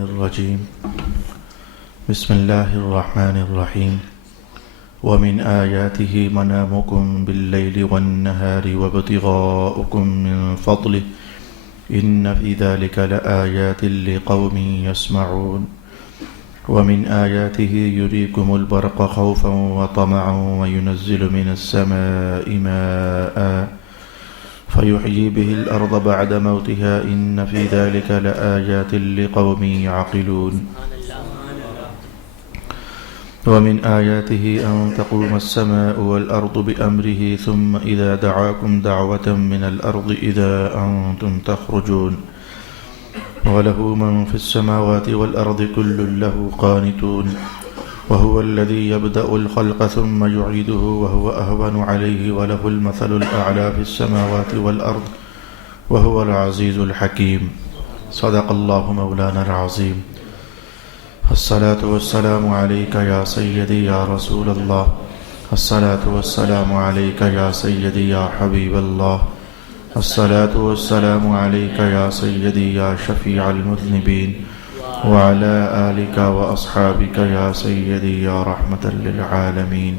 الرجيم بسم الله الرحمن الرحيم ومن آياته منامكم بالليل والنهار وابتغاؤكم من فضله إن في ذلك لآيات لقوم يسمعون ومن آياته يريكم البرق خوفا وطمعا وينزل من السماء ماء فيحيي به الأرض بعد موتها إن في ذلك لآيات لقوم يعقلون ومن آياته أن تقوم السماء والأرض بأمره ثم إذا دعاكم دعوة من الأرض إذا أنتم تخرجون وله من في السماوات والأرض كل له قانتون وهو الذي يبدأ الخلق ثم يعيده وهو أهون عليه وله المثل الأعلى في السماوات والأرض وهو العزيز الحكيم صدق الله مولانا العظيم الصلاة والسلام عليك يا سيدي يا رسول الله الصلاة والسلام عليك يا سيدي يا حبيب الله الصلاة والسلام عليك يا سيدي يا شفيع المذنبين وعلى آلك وأصحابك يا سيدي يا رحمة للعالمين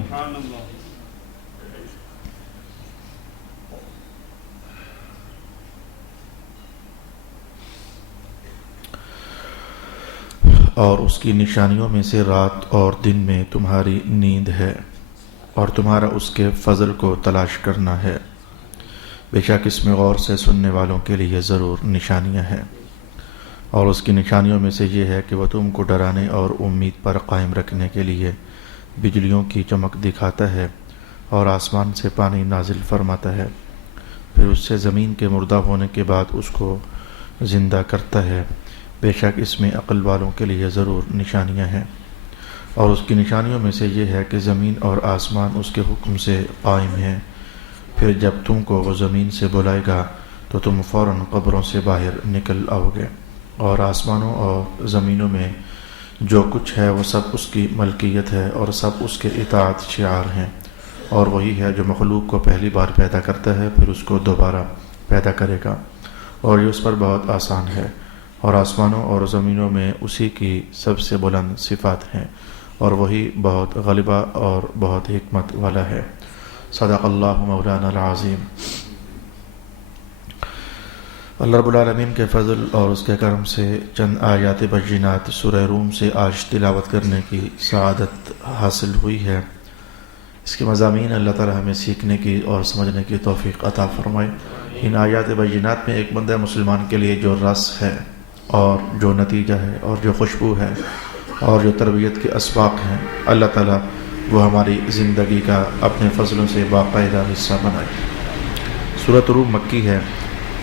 اور اس کی نشانیوں میں سے رات اور دن میں تمہاری نیند ہے اور تمہارا اس کے فضل کو تلاش کرنا ہے، بے شک اس میں غور سے سننے والوں کے لیے ضرور نشانیاں ہیں۔ اور اس کی نشانیوں میں سے یہ ہے کہ وہ تم کو ڈرانے اور امید پر قائم رکھنے کے لیے بجلیوں کی چمک دکھاتا ہے اور آسمان سے پانی نازل فرماتا ہے، پھر اس سے زمین کے مردہ ہونے کے بعد اس کو زندہ کرتا ہے، بے شک اس میں عقل والوں کے لیے ضرور نشانیاں ہیں۔ اور اس کی نشانیوں میں سے یہ ہے کہ زمین اور آسمان اس کے حکم سے قائم ہیں، پھر جب تم کو وہ زمین سے بلائے گا تو تم فوراً قبروں سے باہر نکل آؤ گے، اور آسمانوں اور زمینوں میں جو کچھ ہے وہ سب اس کی ملکیت ہے اور سب اس کے اطاعت شعار ہیں، اور وہی ہے جو مخلوق کو پہلی بار پیدا کرتا ہے پھر اس کو دوبارہ پیدا کرے گا، اور یہ اس پر بہت آسان ہے۔ اور آسمانوں اور زمینوں میں اسی کی سب سے بلند صفات ہیں، اور وہی بہت غالبہ اور بہت حکمت والا ہے۔ صدق اللہ مولانا العظیم۔ اللہ رب العالمین کے فضل اور اس کے کرم سے چند آیات بینات سورہ روم سے آج تلاوت کرنے کی سعادت حاصل ہوئی ہے۔ اس کے مضامین اللہ تعالی ہمیں سیکھنے کی اور سمجھنے کی توفیق عطا فرمائے۔ ان آیات بینات میں ایک بندہ مسلمان کے لیے جو رس ہے اور جو نتیجہ ہے اور جو خوشبو ہے اور جو تربیت کے اسباق ہیں، اللہ تعالیٰ وہ ہماری زندگی کا اپنے فضلوں سے باقاعدہ حصہ بنائے۔ سورۃ روم مکی ہے۔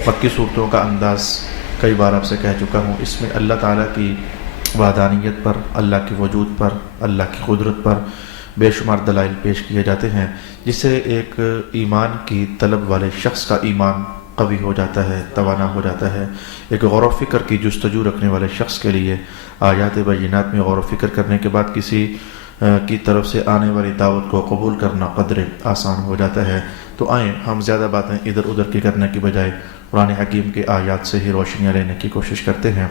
مکی صورتوں کا انداز کئی بار آپ سے کہہ چکا ہوں۔ اس میں اللہ تعالیٰ کی وحدانیت پر، اللہ کے وجود پر، اللہ کی قدرت پر بے شمار دلائل پیش کیے جاتے ہیں، جس سے ایک ایمان کی طلب والے شخص کا ایمان قوی ہو جاتا ہے، توانا ہو جاتا ہے۔ ایک غور و فکر کی جستجو رکھنے والے شخص کے لیے آیات بینات میں غور و فکر کرنے کے بعد کسی کی طرف سے آنے والی دعوت کو قبول کرنا قدرے آسان ہو جاتا ہے۔ تو آئیں ہم زیادہ باتیں ادھر ادھر کی کرنے کی بجائے قرآن حکیم کے آیات سے ہی روشنیاں لینے کی کوشش کرتے ہیں۔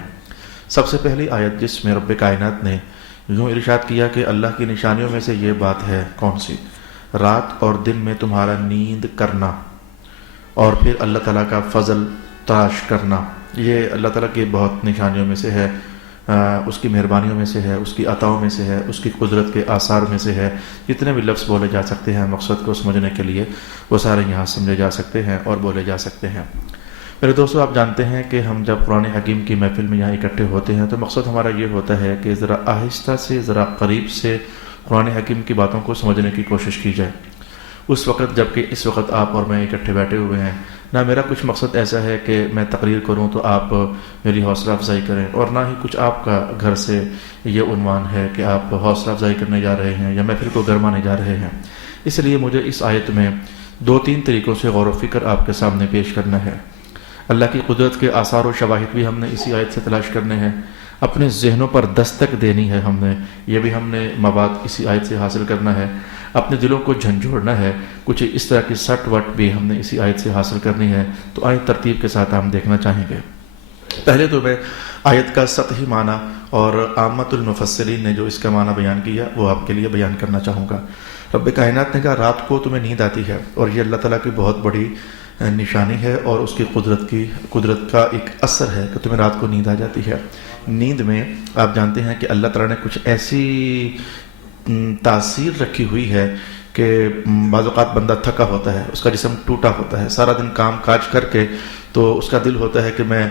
سب سے پہلی آیت جس میں رب کائنات نے یوں ارشاد کیا کہ اللہ کی نشانیوں میں سے یہ بات ہے، کون سی؟ رات اور دن میں تمہارا نیند کرنا اور پھر اللہ تعالیٰ کا فضل تلاش کرنا، یہ اللہ تعالیٰ کی بہت نشانیوں میں سے ہے، اس کی مہربانیوں میں سے ہے، اس کی عطاؤں میں سے ہے، اس کی قدرت کے آثار میں سے ہے۔ جتنے بھی لفظ بولے جا سکتے ہیں مقصد کو سمجھنے کے لیے، وہ سارے یہاں سمجھے جا سکتے ہیں اور بولے جا سکتے ہیں۔ میرے دوستو، آپ جانتے ہیں کہ ہم جب قرآن حکیم کی محفل میں یہاں اکٹھے ہوتے ہیں تو مقصد ہمارا یہ ہوتا ہے کہ ذرا آہستہ سے، ذرا قریب سے قرآن حکیم کی باتوں کو سمجھنے کی کوشش کی جائے۔ اس وقت جبکہ اس وقت آپ اور میں اکٹھے بیٹھے ہوئے ہیں، نہ میرا کچھ مقصد ایسا ہے کہ میں تقریر کروں تو آپ میری حوصلہ افزائی کریں، اور نہ ہی کچھ آپ کا گھر سے یہ عنوان ہے کہ آپ حوصلہ افزائی کرنے جا رہے ہیں یا محفل کو گرمانے جا رہے ہیں۔ اس لیے مجھے اس آیت میں 2-3 طریقوں سے غور و فکر آپ کے سامنے پیش کرنا ہے۔ اللہ کی قدرت کے آثار و شواہد بھی ہم نے اسی آیت سے تلاش کرنے ہیں، اپنے ذہنوں پر دستک دینی ہے ہم نے، یہ بھی ہم نے مواد اسی آیت سے حاصل کرنا ہے، اپنے دلوں کو جھنجھوڑنا ہے، کچھ اس طرح کی سٹ وٹ بھی ہم نے اسی آیت سے حاصل کرنی ہے۔ تو آیت ترتیب کے ساتھ ہم دیکھنا چاہیں گے۔ پہلے تو میں آیت کا سطحی معنی اور عامت المفسرین نے جو اس کا معنی بیان کیا وہ آپ کے لیے بیان کرنا چاہوں گا۔ رب کائنات نے کہا رات کو تمہیں نیند آتی ہے، اور یہ اللہ تعالیٰ کی بہت بڑی نشانی ہے اور اس کی قدرت کا ایک اثر ہے کہ تمہیں رات کو نیند آ جاتی ہے۔ نیند میں آپ جانتے ہیں کہ اللہ تعالیٰ نے کچھ ایسی تاثیر رکھی ہوئی ہے کہ بعض اوقات بندہ تھکا ہوتا ہے، اس کا جسم ٹوٹا ہوتا ہے، سارا دن کام کاج کر کے تو اس کا دل ہوتا ہے کہ میں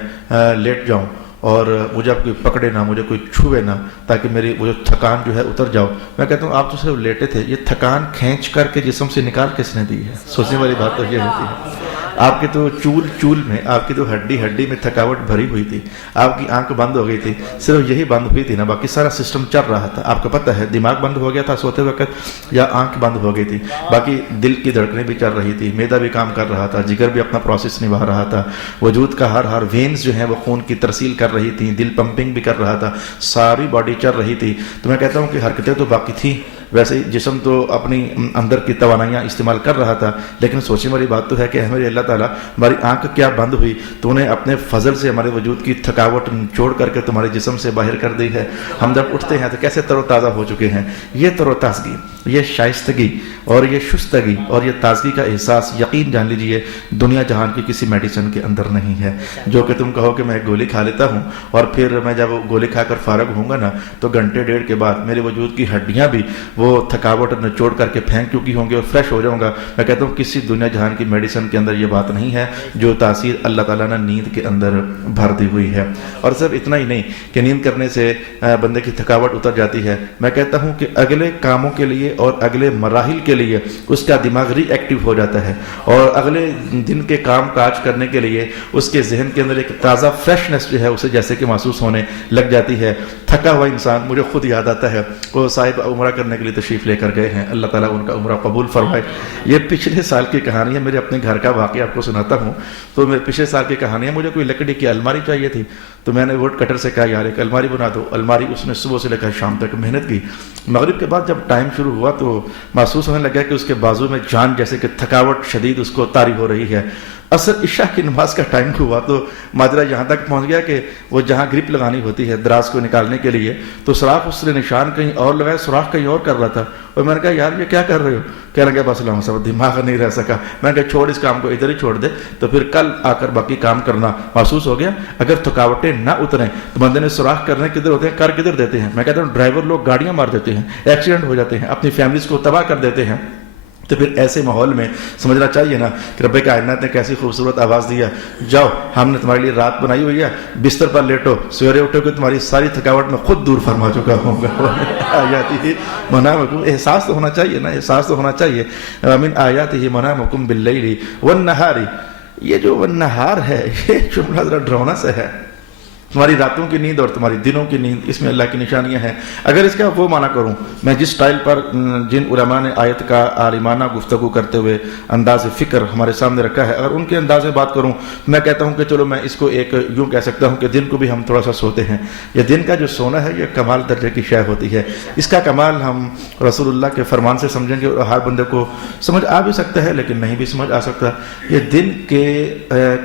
لیٹ جاؤں اور مجھے اب کوئی پکڑے نہ، مجھے کوئی چھوئے نہ، تاکہ میری وہ جو تھکان جو ہے اتر جاؤ۔ میں کہتا ہوں آپ تو صرف لیٹے تھے، یہ تھکان کھینچ کر کے جسم سے نکال کس نے دی ہے؟ سوچنے والی بات تو یہ ہوتی ہے۔ آپ کے تو چول میں، آپ کی تو ہڈی میں تھکاوٹ بھری ہوئی تھی، آپ کی آنکھ بند ہو گئی تھی، صرف یہی بند ہوئی تھی نا، باقی سارا سسٹم چل رہا تھا۔ آپ کو پتہ ہے دماغ بند ہو گیا تھا سوتے وقت، یا آنکھ بند ہو گئی تھی، باقی دل کی دھڑکنیں بھی چل رہی تھی، معدہ بھی کام کر رہا تھا، جگر بھی اپنا پروسیس نبھا رہا تھا، وجود کا ہر وینز جو ہیں وہ خون کی ترسیل کر رہی تھی، دل پمپنگ بھی کر رہا تھا، ساری باڈی چل رہی تھی۔ تو میں کہتا ہوں کہ حرکتیں تو باقی تھیں، ویسے جسم تو اپنی اندر کی توانائیاں استعمال کر رہا تھا، لیکن سوچنے والی بات تو ہے کہ ہمارے اللہ تعالیٰ ہماری آنکھ کیا بند ہوئی تو انہیں اپنے فضل سے ہمارے وجود کی تھکاوٹ چھوڑ کر کے تمہارے جسم سے باہر کر دی ہے۔ ہم جب اٹھتے ہیں تو کیسے تر و تازہ ہو چکے ہیں۔ یہ تر و تازگی، یہ شائستگی اور یہ شستگی اور یہ تازگی کا احساس یقین جان لیجئے دنیا جہان کی کسی میڈیسن کے اندر نہیں ہے۔ جو کہ تم کہو کہ میں گولی کھا لیتا ہوں اور پھر میں جب گولی کھا کر فارغ ہوں گا نا تو گھنٹے ڈیڑھ کے بعد میرے وجود کی ہڈیاں بھی وہ تھکاوٹ نچوڑ کر کے پھینک چکی ہوں گی اور فریش ہو جاؤں گا۔ میں کہتا ہوں کسی دنیا جہان کی میڈیسن کے اندر یہ بات نہیں ہے جو تاثیر اللہ تعالیٰ نے نیند کے اندر بھر دی ہوئی ہے۔ اور صرف اتنا ہی نہیں کہ نیند کرنے سے بندے کی تھکاوٹ اتر جاتی ہے، میں کہتا ہوں کہ اگلے کاموں کے لیے اور اگلے مراحل کے لیے اس کا دماغ ری ایکٹیو ہو جاتا ہے، اور اگلے دن کے کام کاج کرنے کے لیے اس کے ذہن کے اندر ایک تازہ فریشنس جو ہے اسے جیسے کہ محسوس ہونے لگ جاتی ہے۔ تھکا ہوا انسان، مجھے خود یاد آتا ہے وہ صاحب عمرہ کرنے کے لیے تشریف لے کر گئے ہیں، اللہ تعالیٰ ان کا عمرہ قبول فرمائے۔ یہ پچھلے سال کی کہانی ہے، میرے اپنے گھر کا واقعہ آپ کو سناتا ہوں۔ تو میں پچھلے سال کی کہانی ہے، مجھے کوئی لکڑی کی الماری چاہیے تھی، تو میں نے ووڈ کٹر سے کہا یار ایک الماری بنا دو۔ الماری اس نے صبح سے لے کر شام تک محنت کی۔ مغرب کے بعد جب ٹائم شروع ہوا تو محسوس ہونے لگا کہ اس کے بازو میں جان جیسے کہ تھکاوٹ شدید اس کو طاری ہو رہی ہے۔ عصر عشاء کی نماز کا ٹائم ہوا تو ماجرا یہاں تک پہنچ گیا کہ وہ جہاں گرپ لگانی ہوتی ہے دراز کو نکالنے کے لیے تو سوراخ اس نے نشان کہیں اور لگایا، سوراخ کہیں اور کر رہا تھا، اور میں نے کہا یار یہ کیا کر رہے ہو؟ کہنے لگا بس اللہ صاحب دماغ نہیں رہ سکا۔ میں نے کہا چھوڑ اس کام کو، ادھر ہی چھوڑ دے، تو پھر کل آ کر باقی کام کرنا۔ محسوس ہو گیا اگر تھکاوٹیں نہ اتریں تو بندے نے سوراخ کرنے کدھر ہوتے ہیں، کر کدھر دیتے ہیں۔ میں کہتا ہوں ڈرائیور لوگ گاڑیاں مار دیتے ہیں، ایکسیڈنٹ ہو جاتے ہیں، اپنی فیملیز کو تباہ کر دیتے ہیں۔ تو پھر ایسے ماحول میں سمجھنا چاہیے نا کہ رب کائنات نے کیسی خوبصورت آواز دیا، جاؤ ہم نے تمہارے لیے رات بنائی ہوئی ہے، بستر پر لیٹو، سویرے اٹھو کہ تمہاری ساری تھکاوٹ میں خود دور فرما چکا ہوں گا۔ آیاتہ منامکم، احساس تو ہونا چاہیے نا، احساس تو ہونا چاہیے۔ من آیاتہ منامکم باللیل والنہار، یہ جو والنہار ہے یہ جملہ ذرا ڈراؤنا سا ہے۔ تمہاری راتوں کی نیند اور تمہاری دنوں کی نیند، اس میں اللہ کی نشانیاں ہیں۔ اگر اس کا وہ معنی کروں، میں جس سٹائل پر جن علماء نے آیت کا عالمانہ گفتگو کرتے ہوئے انداز فکر ہمارے سامنے رکھا ہے، اگر ان کے انداز میں بات کروں، میں کہتا ہوں کہ چلو میں اس کو ایک یوں کہہ سکتا ہوں کہ دن کو بھی ہم تھوڑا سا سوتے ہیں۔ یہ دن کا جو سونا ہے یہ کمال درجے کی شے ہوتی ہے۔ اس کا کمال ہم رسول اللہ کے فرمان سے سمجھیں گے، اور ہر بندے کو سمجھ آ بھی سکتا ہے لیکن نہیں بھی سمجھ آ سکتا۔ یہ دن کے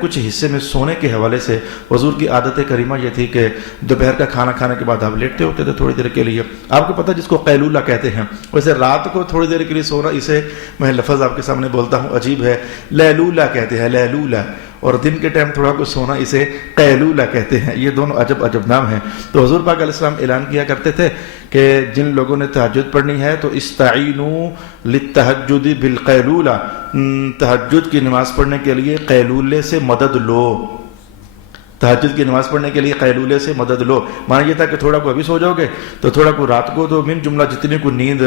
کچھ حصے میں سونے کے حوالے سے حضور کی عادت کریمہ یہ تھی کہ دوپہر کا کھانا کھانے کے بعد آپ لیٹتے ہوتے تھے تھوڑی دیر کے لیے۔ آپ کو پتہ جس کو قیلولہ کہتے ہیں، ویسے رات کو تھوڑی دیر کے لیے سونا، اسے میں لفظ آپ کے سامنے بولتا ہوں عجیب ہے، لیلولہ کہتے ہیں، لیلولہ، اور دن کے ٹائم تھوڑا کچھ سونا اسے قیلولہ کہتے ہیں۔ یہ دونوں عجب عجب نام ہیں۔ تو حضور پاک علیہ السلام اعلان کیا کرتے تھے کہ جن لوگوں نے تہجد پڑھنی ہے تو استعینوا للتہجد بالقیلولہ، تہجد کی نماز پڑھنے کے لیے قیلولے سے مدد لو۔ تہجد کی نماز پڑھنے کے لیے قیلولے سے مدد لو، مانا یہ تھا کہ تھوڑا کو ابھی سو جاؤ گے تو تھوڑا کو رات کو تو من جملہ جتنی کو نیند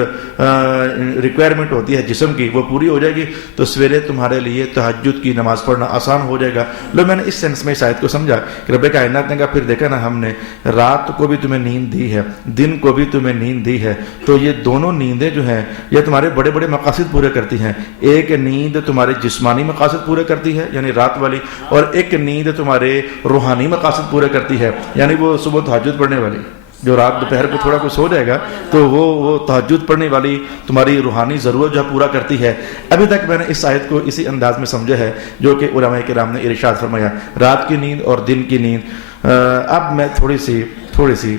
ریکوائرمنٹ ہوتی ہے جسم کی وہ پوری ہو جائے گی، تو سویرے تمہارے لیے تہجد کی نماز پڑھنا آسان ہو جائے گا۔ لو میں نے اس سینس میں اس آیت کو سمجھا کہ رب کائنات نے کہا پھر دیکھا نا ہم نے رات کو بھی تمہیں نیند دی ہے، دن کو بھی تمہیں نیند دی ہے، تو یہ دونوں نیندیں جو ہیں یہ تمہارے بڑے بڑے مقاصد پورے کرتی ہیں۔ ایک نیند تمہارے جسمانی مقاصد پورے کرتی ہے یعنی رات والی، اور ایک نیند تمہارے روحانی مقاصد پورے کرتی ہے یعنی وہ صبح تہجد پڑھنے والی۔ جو رات دوپہر کو تھوڑا کچھ سو جائے گا تو وہ تہجد پڑھنے والی تمہاری روحانی ضرورت جو ہے پورا کرتی ہے۔ ابھی تک میں نے اس آیت کو اسی انداز میں سمجھا ہے جو کہ علماء کرام نے ارشاد فرمایا، رات کی نیند اور دن کی نیند۔ اب میں تھوڑی سی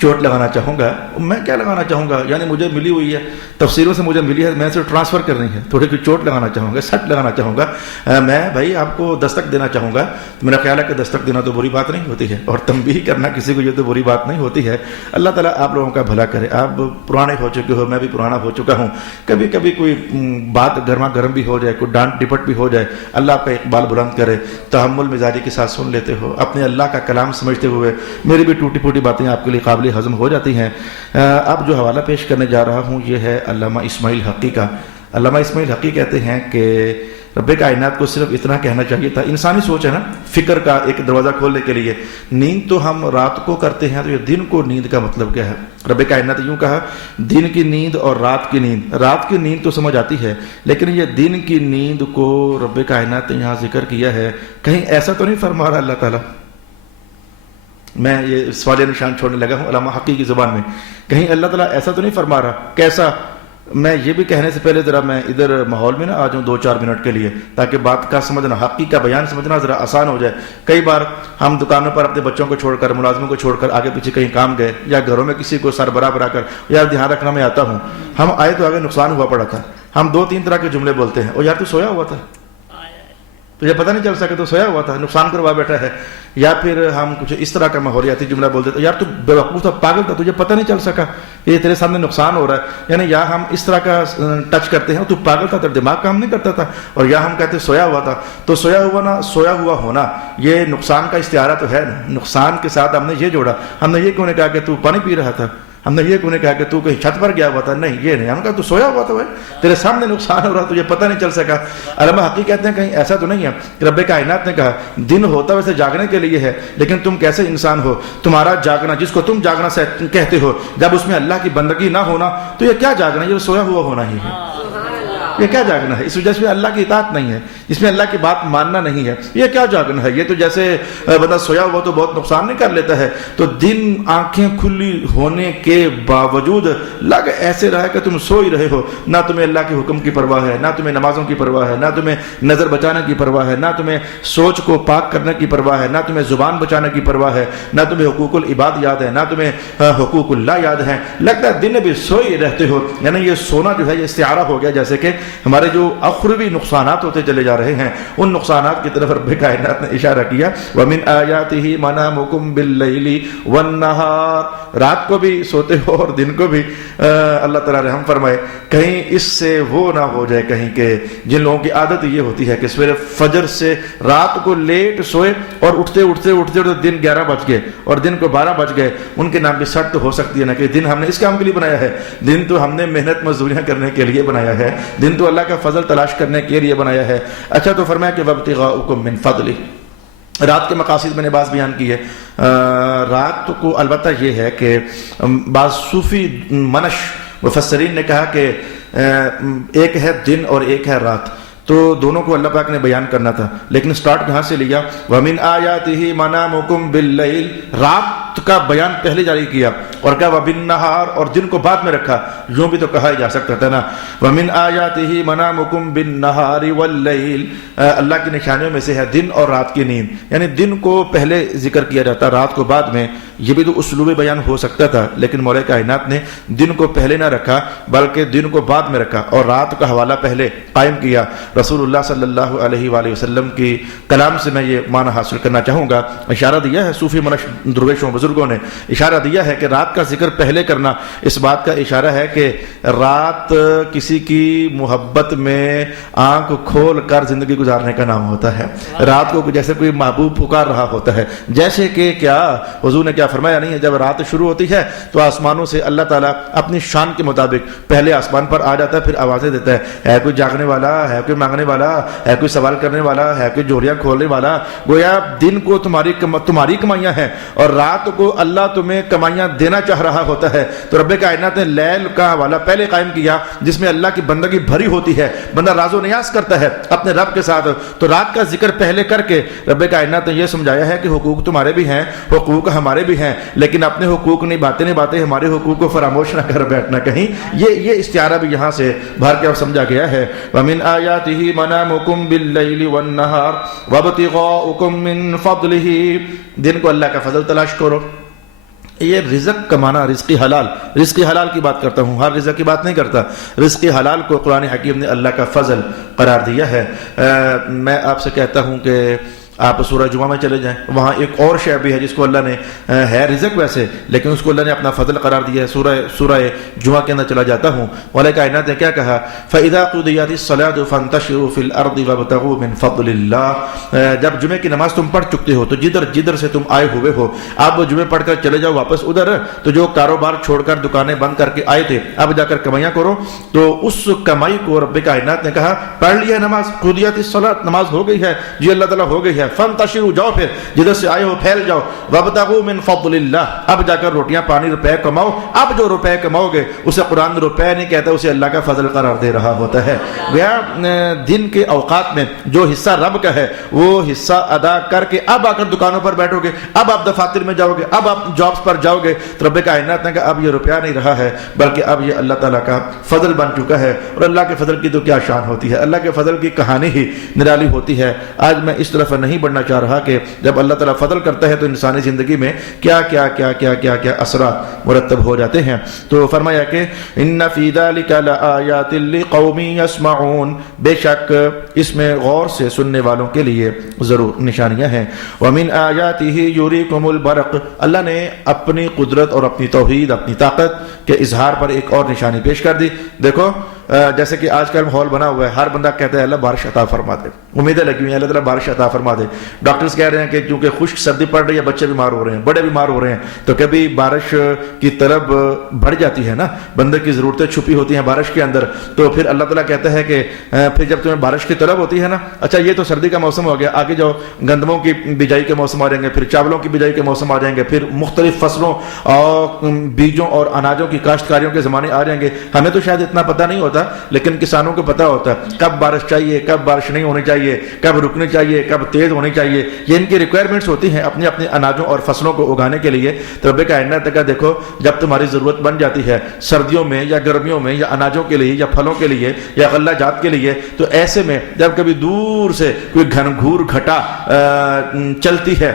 چوٹ لگانا چاہوں گا. میں کیا لگانا چاہوں گا؟ یعنی مجھے ملی ہوئی ہے، تفسیروں سے مجھے ملی ہے، میں اسے ٹرانسفر کرنی ہے. تھوڑی کوئی چوٹ لگانا چاہوں گا، سٹ لگانا چاہوں گا، میں بھائی آپ کو دستک دینا چاہوں گا. تو میرا خیال ہے کہ دستک دینا تو بری بات نہیں ہوتی ہے، اور تنبیہ کرنا کسی کو یہ تو بری بات نہیں ہوتی ہے. اللہ تعالیٰ آپ لوگوں کا بھلا کرے. آپ پرانے ہو چکے ہو، میں بھی پرانا ہو چکا ہوں. کبھی کبھی کوئی بات گرما گرم بھی ہو جائے، کوئی ڈانٹ ڈپٹ بھی ہو جائے، اللہ آپ کا اقبال بلند کرے. تحمل مزاجی کے ساتھ سن لیتے ہو، اپنے اللہ کا کلام سمجھتے ہوئے. میری بھی ٹوٹی پھوٹی باتیں آپ کے لیے قابل ہضم ہو جاتی ہیں. اب جو حوالہ پیش کرنے جا رہا ہوں یہ ہے علامہ اسماعیل حقی کا. علامہ اسماعیل حقی کہتے ہیں کہ رب کائنات کو صرف اتنا کہنا چاہیے تھا. انسانی سوچ ہے نا، فکر کا ایک دروازہ کھولنے کے لیے. نیند تو ہم رات کو کرتے ہیں، تو یہ دن کو نیند کا مطلب کیا ہے؟ رب کائنات یوں کہا، دن کی نیند اور رات کی نیند. رات کی نیند تو سمجھ آتی ہے، لیکن یہ دن کی نیند کو رب کائنات نے یہاں ذکر کیا ہے. کہیں ایسا تو نہیں فرما رہا اللہ تعالیٰ؟ میں یہ سوال نشان چھوڑنے لگا ہوں علامہ حقی کی زبان میں. کہیں اللہ تعالیٰ ایسا تو نہیں فرما رہا؟ کیسا؟ میں یہ بھی کہنے سے پہلے ذرا میں ادھر ماحول میں نہ آ جاؤں 2-4 منٹ کے لیے، تاکہ بات کا سمجھنا، حقی کا بیان سمجھنا ذرا آسان ہو جائے. کئی بار ہم دکانوں پر اپنے بچوں کو چھوڑ کر، ملازموں کو چھوڑ کر آگے پیچھے کہیں کام گئے، یا گھروں میں کسی کو سربراہ بنا کر یار دھیان رکھنا میں آتا ہوں. ہم آئے تو آگے نقصان ہوا پڑا تھا. ہم 2-3 طرح کے جملے بولتے ہیں. اور یار تو سویا ہوا تھا، تجھے پتہ نہیں چل سکا تو سویا ہوا تھا، نقصان کروا بیٹھا ہے. یا پھر ہم کچھ اس طرح کا ماحولیاتی جملہ بولتے تھے، یار تو بے وقوف تھا، پاگل تھا، تجھے پتہ نہیں چل سکا یہ تیرے سامنے نقصان ہو رہا ہے. یعنی یا ہم اس طرح کا ٹچ کرتے ہیں، تو پاگل تھا، تیرا دماغ کام نہیں کرتا تھا. اور یا ہم کہتے سویا ہوا تھا. تو سویا ہوا ہونا یہ نقصان کا استعارہ تو ہے نا. نقصان کے ساتھ ہم نے یہ جوڑا. ہم نے یہ کیوں نہیں کہا کہ تو پانی پی رہا تھا، ہم نے یہ کیوں نہیں کہا کہ تو کہیں چھت پر گیا ہوا تھا. نہیں، یہ نہیں. ہم نے کہا تو سویا ہوا تھا، تیرے سامنے نقصان ہو رہا، تجھے پتہ نہیں چل سکا. علامہ حقی کہتے ہیں کہیں ایسا تو نہیں ہے کہ رب کائنات نے کہا دن ہوتا ویسے جاگنے کے لیے ہے، لیکن تم کیسے انسان ہو؟ تمہارا جاگنا، جس کو تم جاگنا سے کہتے ہو، جب اس میں اللہ کی بندگی نہ ہونا، تو یہ کیا جاگنا؟ یہ سویا ہوا ہونا ہی ہے. یہ کیا جاگنا ہے؟ اس وجہ سے اللہ کی اطاعت نہیں ہے، اس میں اللہ کی بات ماننا نہیں ہے. یہ کیا جاگنا ہے؟ یہ تو جیسے بندہ سویا ہوا تو بہت نقصان نہیں کر لیتا ہے. تو دن آنکھیں کھلی ہونے کے باوجود لگ ایسے رہا کہ تم سو ہی رہے ہو. نہ تمہیں اللہ کے حکم کی پرواہ ہے، نہ تمہیں نمازوں کی پرواہ ہے، نہ تمہیں نظر بچانے کی پرواہ ہے، نہ تمہیں سوچ کو پاک کرنے کی پرواہ ہے، نہ تمہیں زبان بچانے کی پرواہ ہے، نہ تمہیں حقوق العباد یاد ہے، نہ تمہیں حقوق اللہ یاد ہے. لگتا ہے دن بھی سو ہی رہتے ہو. یعنی یہ سونا جو ہے یہ استعارہ ہو گیا، جیسے کہ ہمارے جو اخروی نقصانات ہوتے چلے جا رہے ہیں، ان نقصانات کی طرف رب کائنات نے اشارہ کیا. وَمِنْ آيَاتِهِ مَنَامُكُمْ بِاللَّيْلِ وَالنَّهَارِ. رات کو بھی سوتے ہو اور دن کو بھی. اللہ تعالیٰ رحم فرمائے کہیں اس سے وہ نہ ہو جائے کہیں کہ جن لوگوں کی عادت یہ ہوتی ہے کہ سویرے فجر سے رات کو لیٹ سوئے اور اٹھتے دن 11 بج گئے اور دن کو 12 بج گئے. ان کے نام کی سٹ تو ہو سکتی ہے نا کہ دن ہم نے اس کام کے لیے بنایا ہے. دن تو ہم نے محنت مزدوریاں کرنے کے لیے بنایا ہے. دن تو اللہ کا فضل تلاش کرنے کے لیے بنایا ہے. اچھا تو فرمایا کہ وَابْتِغَاؤُكُم مِّن فَضْلِهِ. رات کے مقاصد میں نے بات بیان کی ہے. رات کو البتہ یہ ہے کہ بعض صوفی منش مفسرین نے کہا کہ ایک ہے دن اور ایک ہے رات، تو دونوں کو اللہ پاک نے بیان کرنا تھا. لیکن سٹارٹ کہاں سے لیا؟ وَمِنْ آيَاتِهِ مَنَامُكُمْ بِاللَّيْلِ. رات کا بیان پہلے جاری کیا اور کہا وَبِالنَّهَارِ، اور دن کو بعد میں رکھا. یوں بھی تو کہا جا سکتا تھا نا وَمِنْ آيَاتِهِ مَنَامُكُمْ بِالنَّهَارِ وَاللَّيْلِ. اللہ کی نشانیوں میں سے ہے دن اور رات کی نیند. یعنی دن کو پہلے ذکر کیا جاتا، رات کو بعد میں. یہ بھی تو اسلوب بیان ہو سکتا تھا، لیکن مولا کائنات نے دن کو پہلے نہ رکھا بلکہ دن کو بعد میں رکھا اور رات کا حوالہ پہلے قائم کیا. رسول اللہ صلی اللہ علیہ وآلہ وسلم کی کلام سے میں یہ معنی حاصل کرنا چاہوں گا. اشارہ دیا ہے صوفی منش درویشوں بزرگوں نے، اشارہ دیا ہے کہ رات کا ذکر پہلے کرنا اس بات کا اشارہ ہے کہ رات کسی کی محبت میں آنکھ کھول کر زندگی گزارنے کا نام ہوتا ہے. رات کو جیسے کوئی محبوب پکار رہا ہوتا ہے. جیسے کہ کیا حضور نے کیا فرمایا نہیں ہے، جب رات شروع ہوتی ہے تو آسمانوں سے اللہ تعالیٰ اپنی شان کے مطابق پہلے آسمان پر آ جاتا ہے، پھر آوازیں دیتا ہے کوئی جاگنے والا ہے، کوئی مانگنے والا ہے، کوئی سوال کرنے والا ہے، کوئی جوڑیاں کھولنے والا. گویا دن کو تمہاری کمائیاں ہیں اور رات کو اللہ تمہیں کمائیاں دینا چاہ رہا ہوتا ہے. تو رب کائنات نے لیل کا حوالہ پہلے قائم کیا جس میں اللہ کی بندگی بھری ہوتی ہے، بندہ راز و نیاز کرتا ہے اپنے رب کے ساتھ. تو رات کا ذکر پہلے کر کے رب کائنات نے یہ سمجھایا ہے کہ حقوق تمہارے بھی ہیں، حقوق ہمارے بھی ہیں، لیکن اپنے حقوق نبھاتے ہمارے حقوق کو فراموش نہ کر بیٹھنا کہیں. یہ استعارہ بھی یہاں سے بھر کے سمجھا گیا ہے. وَمِنْ آيَاتِهِ مَنَامُكُمْ بِاللَّيْلِ وَالنَّهَارِ وَابْتِغَاؤُكُم مِّن فَضْلِهِ. دن کو اللہ کا فضل تلاش کرو یہ رزق کمانا، رزق حلال کی بات کرتا ہوں، ہر رزق کی بات نہیں کرتا. رزق حلال کو قرآن حکیم نے اللہ کا فضل قرار دیا ہے. میں آپ سے کہتا ہوں کہ آپ سورہ جمعہ میں چلے جائیں، وہاں ایک اور شے بھی ہے جس کو اللہ نے ہے رزق ویسے، لیکن اس کو اللہ نے اپنا فضل قرار دیا ہے. سورہ جمعہ کے اندر چلا جاتا ہوں. مولا کائنات نے کیا کہا؟ فَإِذَا قُضِيَتِ الصَّلَاةُ فَانتَشِرُوا فِي الْأَرْضِ وَابْتَغُوا مِنْ فَضْلِ اللَّهِ. جب جمعے کی نماز تم پڑھ چکتے ہو تو جدھر سے تم آئے ہوئے ہو، اب جمعے پڑھ کر چلے جاؤ واپس ادھر. تو جو کاروبار چھوڑ کر دکانیں بند کر کے آئے تھے، اب جا کر کمائیاں کرو. تو اس کمائی کو رب کائنات نے کہا پڑھ لیا نماز، قُضِيَتِ الصَّلَاةُ نماز ہو گئی ہے جی اللہ تعالیٰ ہو گئی ہے. فانتشروا جاؤ، پھر جدھر سے آئے ہو پھیل جاؤ. وابتغوا من فضل اللہ، اب جا کر روٹیاں پانی روپے کماؤ. اب جو روپے کماؤ گے اسے قرآن روپے نہیں کہتا، اسے اللہ کا فضل قرار دے رہا ہوتا ہے. دن کے اوقات میں جو حصہ رب کا ہے وہ حصہ ادا کر کے اب آ کر دکانوں پر بیٹھو گے، اب آپ دفاتر میں جاؤ گے، اب آپ جابس پر جاؤ گے، تو رب کائنات نے کہا اب یہ روپیہ نہیں رہا ہے بلکہ اب یہ اللہ تعالیٰ کا فضل بن چکا ہے. اور اللہ کے فضل کی تو کیا شان ہوتی ہے، اللہ کے فضل کی کہانی ہی نرالی ہوتی ہے. آج میں اس طرف نہیں بڑھنا چاہ رہا کہ جب اللہ تعالیٰ فضل کرتا ہے تو انسانی زندگی میں کیا کیا کیا کیا کیا کیا اثرات مرتب ہو جاتے ہیں. تو فرمایا کہ ان فی ذلک لآیات لقوم یسمعون، بے شک اس میں غور سے سننے والوں کے لیے ضرور نشانیاں ہیں. ومن آیاتہ یریکم البرق، اللہ نے اپنی قدرت اور اپنی توحید، اپنی طاقت کے اظہار پر ایک اور نشانی پیش کر دی. دیکھو جیسے کہ آج کل ماحول بنا ہوا ہے، ہر بندہ کہتا ہے اللہ بارش عطا فرما دے، امیدیں لگی ہوئی ہیں اللہ تعالیٰ بارش عطا فرما دے. ڈاکٹرز کہہ رہے ہیں کہ کیونکہ خشک سردی پڑ رہی ہے بچے بیمار ہو رہے ہیں، بڑے بیمار ہو رہے ہیں. تو کبھی بارش کی طلب بڑھ جاتی ہے نا، بندے کی ضرورتیں چھپی ہوتی ہیں بارش کے اندر. تو پھر اللہ تعالیٰ کہتا ہے کہ پھر جب تمہیں بارش کی طلب ہوتی ہے نا، اچھا یہ تو سردی کا موسم ہو گیا، آگے جاؤ گندموں کی بجائی کے موسم آ جائیں گے، پھر چاولوں کی بجائی کے موسم آ جائیں گے، پھر مختلف فصلوں اور بیجوں اور اناجوں کی کاشتکاریوں کے زمانے آ جائیں گے. ہمیں تو شاید اتنا پتہ نہیں ہوتا لیکن کسانوں کو پتہ ہوتا ہے کب بارش چاہیے، کب بارش نہیں ہونی چاہیے، کب رکنی چاہیے، کب تیز ہونی چاہیے. یہ ان کی ریکوائرمنٹس ہوتی ہیں اپنی اپنی اناجوں اور فصلوں کو اگانے کے لیے. تو رب کائنات کا دیکھو جب تمہاری ضرورت بن جاتی ہے سردیوں میں یا گرمیوں میں یا اناجوں کے لیے یا پھلوں کے لیے یا غلہ جات کے لیے، تو ایسے میں جب کبھی دور سے کوئی گھنگھور گھٹا چلتی ہے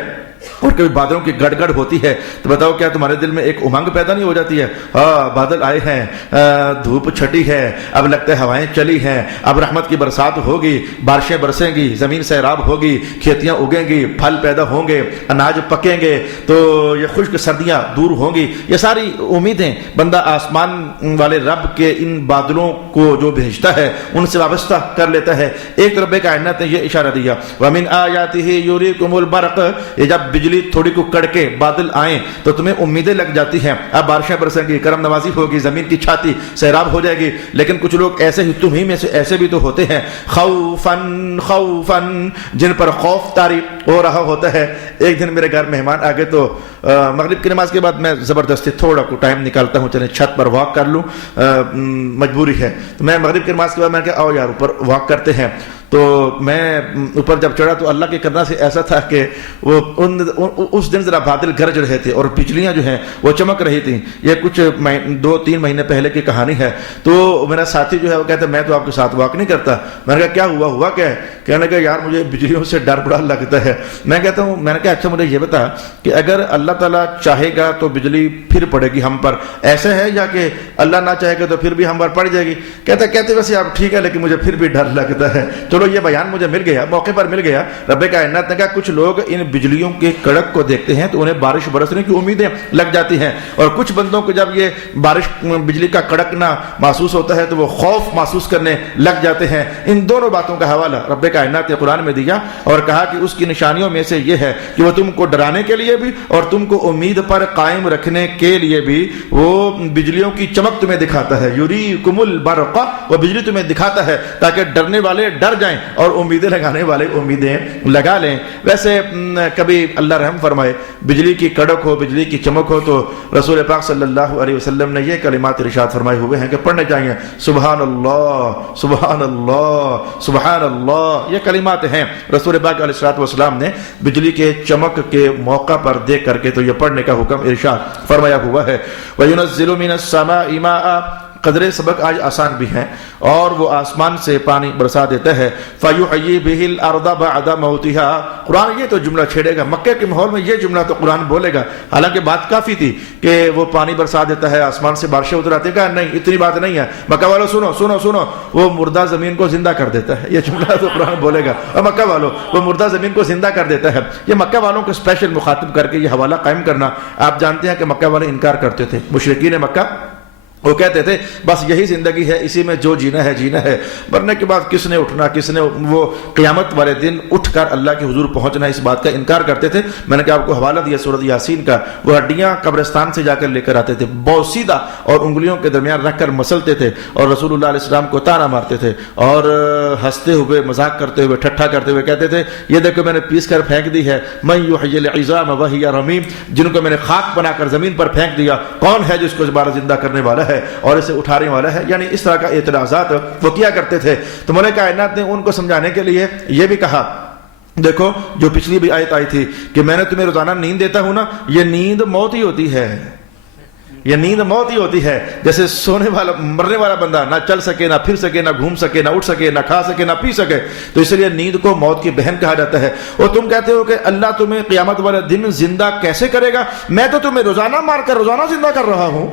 اور کبھی بادلوں کی گڑ گڑ ہوتی ہے تو بتاؤ کیا تمہارے دل میں ایک امنگ پیدا نہیں ہو جاتی ہے؟ ہاں بادل آئے ہیں، دھوپ چھٹی ہے، اب لگتا ہے ہوائیں چلی ہیں، اب رحمت کی برسات ہوگی، بارشیں برسیں گی، زمین سیراب ہوگی، کھیتیاں اگیں گی، پھل پیدا ہوں گے، اناج پکیں گے، تو یہ خشک سردیاں دور ہوں گی. یہ ساری امیدیں بندہ آسمان والے رب کے ان بادلوں کو جو بھیجتا ہے ان سے وابستہ کر لیتا ہے. ایک رب کائنات نے یہ اشارہ دیا وَمِنْ آیَاتِهِ يُرِيكُمُ الْبَرْقَ، یہ جب بجلی تھوڑی کو کڑکے بادل آئیں تو تمہیں امیدیں لگ جاتی ہیں اب بارشیں برسیں گی، کرم نوازی ہوگی، زمین کی چھاتی سیراب ہو جائے گی. لیکن کچھ لوگ ایسے ہی تمہیں میں سے ایسے بھی تو ہوتے ہیں خوفاً جن پر خوف طاری ہو رہا ہوتا ہے. ایک دن میرے گھر مہمان آ گئے تو مغرب کی نماز کے بعد میں زبردستی تھوڑا کو ٹائم نکالتا ہوں چلیں چھت پر واک کر لوں، مجبوری ہے. تو میں مغرب کی نماز کے بعد میں نے کہا آؤ یار اوپر واک کرتے ہیں. تو میں اوپر جب چڑھا تو اللہ کے کرنا سے ایسا تھا کہ وہ اس دن ذرا بادل گرج رہے تھے اور بجلیاں جو ہیں وہ چمک رہی تھیں. یہ کچھ 2-3 مہینے پہلے کی کہانی ہے. تو میرا ساتھی جو ہے وہ کہتا ہے میں تو آپ کے ساتھ واک نہیں کرتا. میں نے کہا کیا ہوا کیا ہے؟ کہنے لگا یار مجھے بجلیوں سے ڈر بڑا لگتا ہے. میں کہتا ہوں، میں نے کہا اچھا مجھے یہ بتا کہ اگر اللہ تعالیٰ چاہے گا تو بجلی پھر پڑے گی ہم پر، ایسا ہے یا کہ اللہ نہ چاہے گا تو پھر بھی ہم پر پڑ جائے گی؟ کہتے ویسے آپ ٹھیک ہے لیکن مجھے پھر بھی ڈر لگتا ہے. چلو یہ بیان مجھے مل گیا، موقع پر مل گیا. رب کائنات نے کہا کچھ لوگ ان بجلیوں کے کڑک کو دیکھتے ہیں تو انہیں بارش برسنے کی امیدیں لگ جاتی ہیں، اور کچھ بندوں کو جب یہ بارش بجلی کا کڑکنا محسوس ہوتا ہے تو وہ خوف محسوس کرنے لگ جاتے ہیں. ان دونوں باتوں کا حوالہ رب کائنات نے قرآن میں دیا اور کہا کہ اس کی نشانیوں میں سے یہ ہے کہ وہ تم کو ڈرانے کے لیے بھی اور تم کو امید پر قائم رکھنے کے لیے بھی وہ بجلیوں کی چمک تمہیں دکھاتا ہے. یریکم البرق، وہ بجلی تمہیں دکھاتا ہے تاکہ ڈرنے والے ڈر جائیں اور امیدیں لگانے والے امیدیں لگا لیں. ویسے کبھی اللہ رحم فرمائے بجلی کی کڑک ہو، بجلی کی چمک ہو تو رسول پاک صلی اللہ علیہ وسلم نے یہ کلمات ارشاد فرمائے ہوئے ہیں کہ پڑھنے چاہیے سبحان اللہ سبحان اللہ سبحان اللہ. یہ کلمات ہیں رسول پاک علیہ السلام نے بجلی کے چمک کے موقع پر دیکھ کر کے تو یہ پڑھنے کا حکم ارشاد فرمایا ہوا ہے. وَيُنَزِّلُ مِنَ السَّمَاءِ مَاءً، قدرے سبق آج آسان بھی ہیں، اور وہ آسمان سے پانی برسا دیتا ہے۔ فَيُحْيِي بِهِ الْأَرْضَ بَعْدَ مَوْتِهَا، قرآن یہ تو جملہ چھیڑے گا، مکہ کے ماحول میں یہ جملہ تو قرآن بولے گا۔ حالانکہ بات کافی تھی کہ وہ پانی برسا دیتا ہے، آسمان سے بارشیں اتراتے گا، نہیں اتنی بات نہیں ہے۔ مکہ والوں سنو سنو سنو، وہ مردہ زمین کو زندہ کر دیتا ہے، یہ جملہ تو قرآن بولے گا۔ اور مکہ والوں، وہ مردہ زمین کو زندہ کر دیتا ہے۔ یہ مکہ والوں کو اسپیشل مخاطب کر کے یہ حوالہ قائم کرنا، آپ جانتے ہیں کہ مکہ والے انکار کرتے تھے، مشرکین مکہ وہ کہتے تھے بس یہی زندگی ہے، اسی میں جو جینا ہے جینا ہے، مرنے کے بعد کس نے اٹھنا، کس نے وہ قیامت والے دن اٹھ کر اللہ کے حضور پہنچنا، اس بات کا انکار کرتے تھے۔ میں نے کہ آپ کو حوالہ دیا سورۃ یاسین کا، وہ ہڈیاں قبرستان سے جا کر لے کر آتے تھے، بوسیدہ، اور انگلیوں کے درمیان رکھ کر مسلتے تھے، اور رسول اللہ علیہ السلام کو تانا مارتے تھے، اور ہنستے ہوئے، مذاق کرتے ہوئے، ٹھٹھا کرتے ہوئے کہتے تھے یہ دیکھو میں نے پیس کر پھینک دی ہے، من یحیی العظام وہی رمیم، جن کو میں نے خاک بنا کر زمین پر پھینک دیا، کون ہے جس کو دوبارہ زندہ کرنے والا ہے اور اسے اٹھانے والا ہے۔ یعنی اس طرح کا اعتراضات وہ کیا کرتے تھے۔ تو مولا کائنات نے ان کو سمجھانے کے لیے یہ بھی کہا، دیکھو جو پچھلی بھی آیت آئی تھی کہ میں نے تمہیں روزانہ نیند دیتا ہوں نا، یہ نیند موت ہی ہوتی ہے، یہ نیند موت ہی ہوتی ہے۔ جیسے سونے والا، مرنے والا بندہ نہ چل سکے، نہ پھر سکے، نہ گھوم سکے، نہ اٹھ سکے، نہ کھا سکے، نہ پی سکے، تو اس لیے نیند کو موت کی بہن کہا جاتا ہے۔ اور تم کہتے ہو کہ اللہ تمہیں قیامت والے دن زندہ کیسے کرے گا، میں تو تمہیں روزانہ مار کر روزانہ زندہ کر رہا ہوں۔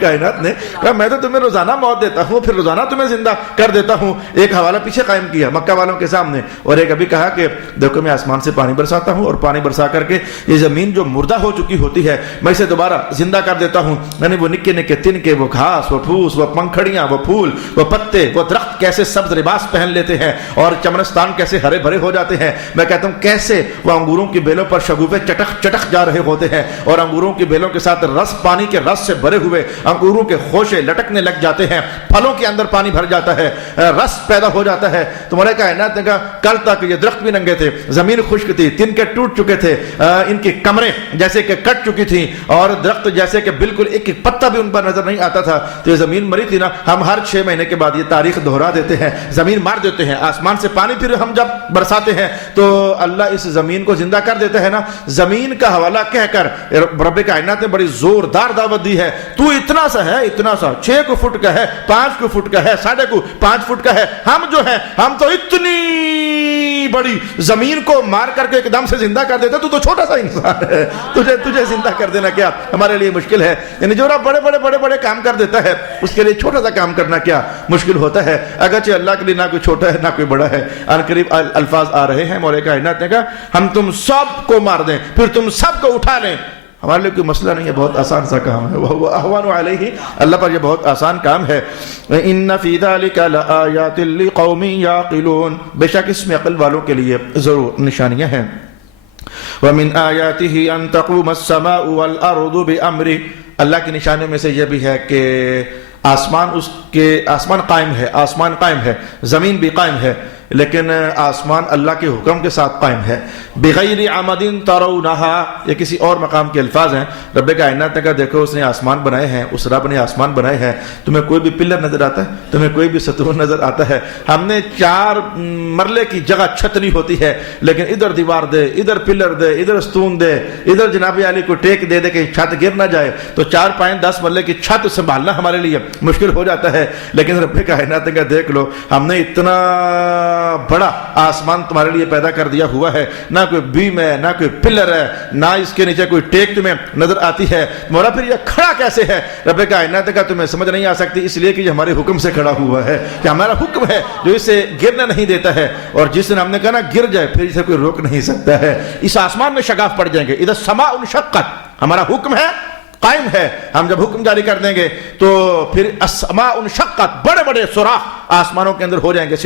کائنات نے کہا میں تو تمہیں روزانہ موت دیتا ہوں، پھر روزانہ تمہیں زندہ کر دیتا ہوں۔ ایک حوالہ پیچھے قائم کیا مکہ والوں کے سامنے، اور ایک ابھی کہا کہ دیکھو میں آسمان سے پانی برساتا ہوں، اور پانی برسا کر کے یہ زمین جو مردہ ہو چکی ہوتی ہے میں اسے دوبارہ زندہ کر دیتا ہوں۔ وہ نکے نکے تنکے، وہ گھاس، وہ پھوس، وہ پنکھڑیاں، وہ پھول، وہ پتے، وہ درخت کیسے سبز لباس پہن لیتے ہیں، اور چمنستان کیسے ہرے بھرے ہو جاتے ہیں۔ میں کہتا ہوں کیسے وہ انگوروں کی بیلوں پر شگوفے چٹک چٹک جا رہے ہوتے ہیں، اور انگوروں کی بیلوں کے ساتھ رس، پانی کے رس سے بھرے ہوئے انگوروں کے خوشے لٹکنے لگ جاتے ہیں، پھلوں کے اندر پانی بھر جاتا ہے، رس پیدا ہو جاتا ہے۔ تمہارے کائنات نے کہا کل تک یہ درخت بھی ننگے تھے، زمین خشک تھی، تنکے ٹوٹ چکے تھے، ان کی کمریں جیسے کہ کٹ چکی تھیں، اور درخت جیسے کہ بالکل ایک ایک پتا بھی ان پر نظر نہیں آتا تھا۔ تو یہ زمین مری تھی نا، ہم ہر 6 مہینے کے بعد یہ تاریخ دہرا دیتے ہیں، زمین مار دیتے ہیں، آسمان سے پانی پھر ہم جب برساتے ہیں تو اللہ اس زمین کو زندہ کر دیتا ہے نا۔ زمین کا حوالہ کہہ کر رب کائنات نے بڑی زوردار دعوت دی ہے، تو اتنا سا ہے، اتنا سا 6 فٹ کا ہے، 5 فٹ کا ہے، 5.5 فٹ کا ہے، ہم جو ہے ہم تو اتنی بڑی زمین کو مار کر کے ایک دم سے زندہ کر دیتے، تو چھوٹا سا انسان ہے، تجھے زندہ کر دینا کیا ہمارے لیے مشکل ہے۔ یعنی جو بڑے بڑے بڑے بڑے کام کر دیتا ہے اس کے لیے چھوٹا سا کام کرنا کیا مشکل ہوتا ہے، اگرچہ اللہ کے لیے نہ کوئی چھوٹا ہے نہ کوئی بڑا ہے۔ ان قریب الفاظ آ رہے ہیں، مولا کائنات نے کہا ہم تم سب کو مار دیں پھر تم سب کو اٹھا لیں، ہمارے لیے کوئی مسئلہ نہیں ہے، بہت آسان سا کام ہے، وہ احوان علیہ، اللہ پر یہ بہت آسان کام ہے۔ ان فی ذلک لآیات لقوم یعقلون، بے شک اس میں عقل والوں کے لیے ضرور نشانیاں ہیں۔ ومن آیاتہ ان تقوم السماء والارض بامرہ، اللہ کی نشانیوں میں سے یہ بھی ہے کہ آسمان قائم ہے، زمین بھی قائم ہے، لیکن آسمان اللہ کے حکم کے ساتھ قائم ہے۔ بغیر عمد ترونہا، یہ کسی اور مقام کے الفاظ ہیں۔ رب کائنات نے کہا دیکھو اس نے آسمان بنائے ہیں، اس رب نے آسمان بنائے ہیں، تمہیں کوئی بھی پلر نظر آتا ہے، تمہیں کوئی بھی ستون نظر آتا ہے؟ ہم نے 4 مرلے کی جگہ چھت نہیں ہوتی ہے، لیکن ادھر دیوار دے، ادھر پلر دے، ادھر ستون دے، ادھر جناب علی کو ٹیک دے دے کہ چھت گر نہ جائے، تو 4 پائیں 10 مرلے کی چھت سنبھالنا ہمارے لیے مشکل ہو جاتا ہے۔ لیکن رب کائنات نے کہا دیکھ لو ہم نے اتنا بڑا آسمان تمہارے لیے پیدا کر دیا ہوا ہے، نہ کوئی بیم ہے، نہ کوئی پلر ہے، نہ اس کے نیچے کوئی ٹیک تمہیں نظر آتی ہے، مولا پھر یہ کھڑا کیسے ہے؟ رب کائنات کا تمہیں سمجھ نہیں آ سکتی، اس لیے کہ یہ ہمارے حکم سے کھڑا ہوا ہے، کہ ہمارا حکم ہے جو اسے گرنا نہیں دیتا ہے، اور جس دن ہم نے کہا نا گر جائے پھر اسے کوئی روک نہیں سکتا ہے۔ اس آسمان میں شگاف پڑ جائیں گے، اذا السماء انشقت، ہمارا حکم ہے، قائم ہے، ہم جب حکم جاری کر دیں گے تو پھر السماء انشقت، بڑے بڑے سوراخ آسمانوں کے اندر ہو جائیں گے،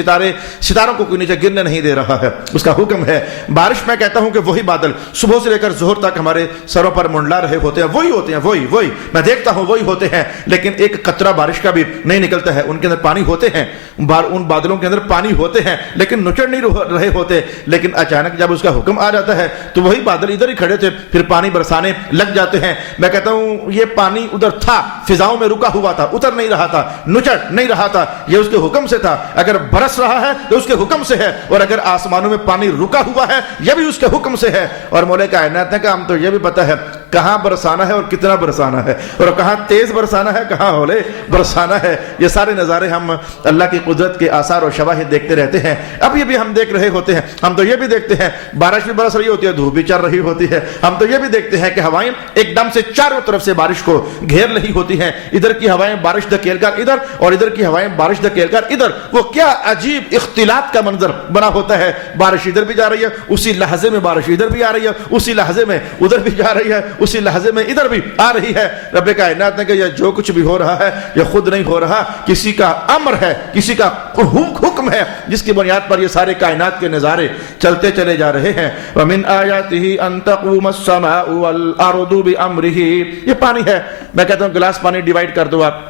ستاروں کو کوئی نیچے گرنے نہیں دے رہا ہے، اس کا حکم ہے۔ بارش میں کہتا ہوں کہ وہی بادل صبح سے لے کر ظہر تک ہمارے سروں پر منڈلا رہے ہوتے ہیں، وہی ہوتے ہیں، وہی میں دیکھتا ہوں وہی ہوتے ہیں، لیکن ایک قطرہ بارش کا بھی نہیں نکلتا ہے، ان کے اندر پانی ہوتے ہیں، ان بادلوں کے اندر پانی ہوتے ہیں لیکن نچڑ نہیں رہے ہوتے، لیکن اچانک جب اس کا حکم آ جاتا ہے تو وہی بادل ادھر ہی کھڑے تھے پھر پانی برسانے لگ جاتے ہیں۔ میں کہتا ہوں یہ پانی ادھر تھا، فضاؤں میں رکا ہوا تھا، اتر نہیں رہا تھا، نچڑ نہیں رہا تھا، یہ اس کے حکم سے تھا۔ اگر برس رہا ہے تو اس کے حکم سے ہے، اور اگر آسمانوں میں پانی رکا ہوا ہے یہ بھی اس کے حکم سے ہے۔ اور مولا کائنات نے کہا ہم تو یہ بھی پتہ ہے کہاں برسانا ہے اور کتنا برسانا ہے، اور کہاں تیز برسانا ہے، کہاں ہولے برسانا ہے. یہ سارے نظارے ہم اللہ کی قدرت کے آثار اور شواہد دیکھتے رہتے ہیں. اب یہ بھی ہم دیکھ رہے ہوتے ہیں، ہم تو یہ بھی دیکھتے ہیں بارش بھی برس رہی ہوتی ہے، دھوپ بھی چل رہی ہوتی ہے. ہم تو یہ بھی دیکھتے ہیں کہ ہوائیں ایک دم سے چاروں طرف سے بارش کو گھیر رہی ہوتی ہیں. ادھر کی ہوائیں بارش دھکیل کر ادھر، اور ادھر کی ہوائیں بارش دھکیل کر ادھر. وہ کیا عجیب اختلاط کا منظر بنا ہوتا ہے. بارش ادھر بھی جا رہی ہے، اسی لحظے میں بارش ادھر بھی آ رہی ہے، اسی لحظے میں ادھر بھی جا رہی ہے، اسی لحظے میں ادھر بھی آ رہی ہے. رب کائنات نے کہ یہ جو کچھ بھی ہو رہا ہے یہ خود نہیں ہو رہا، کسی کا امر ہے، کسی کا حکم ہے، جس کی بنیاد پر یہ سارے کائنات کے نظارے چلتے چلے جا رہے ہیں. وَمِنْ آيَاتِهِ أَن تَقُومَ السَّمَاءُ وَالْأَرْضُ بِأَمْرِهِ. یہ پانی ہے. میں کہتا ہوں گلاس پانی ڈیوائیڈ کر دو آپ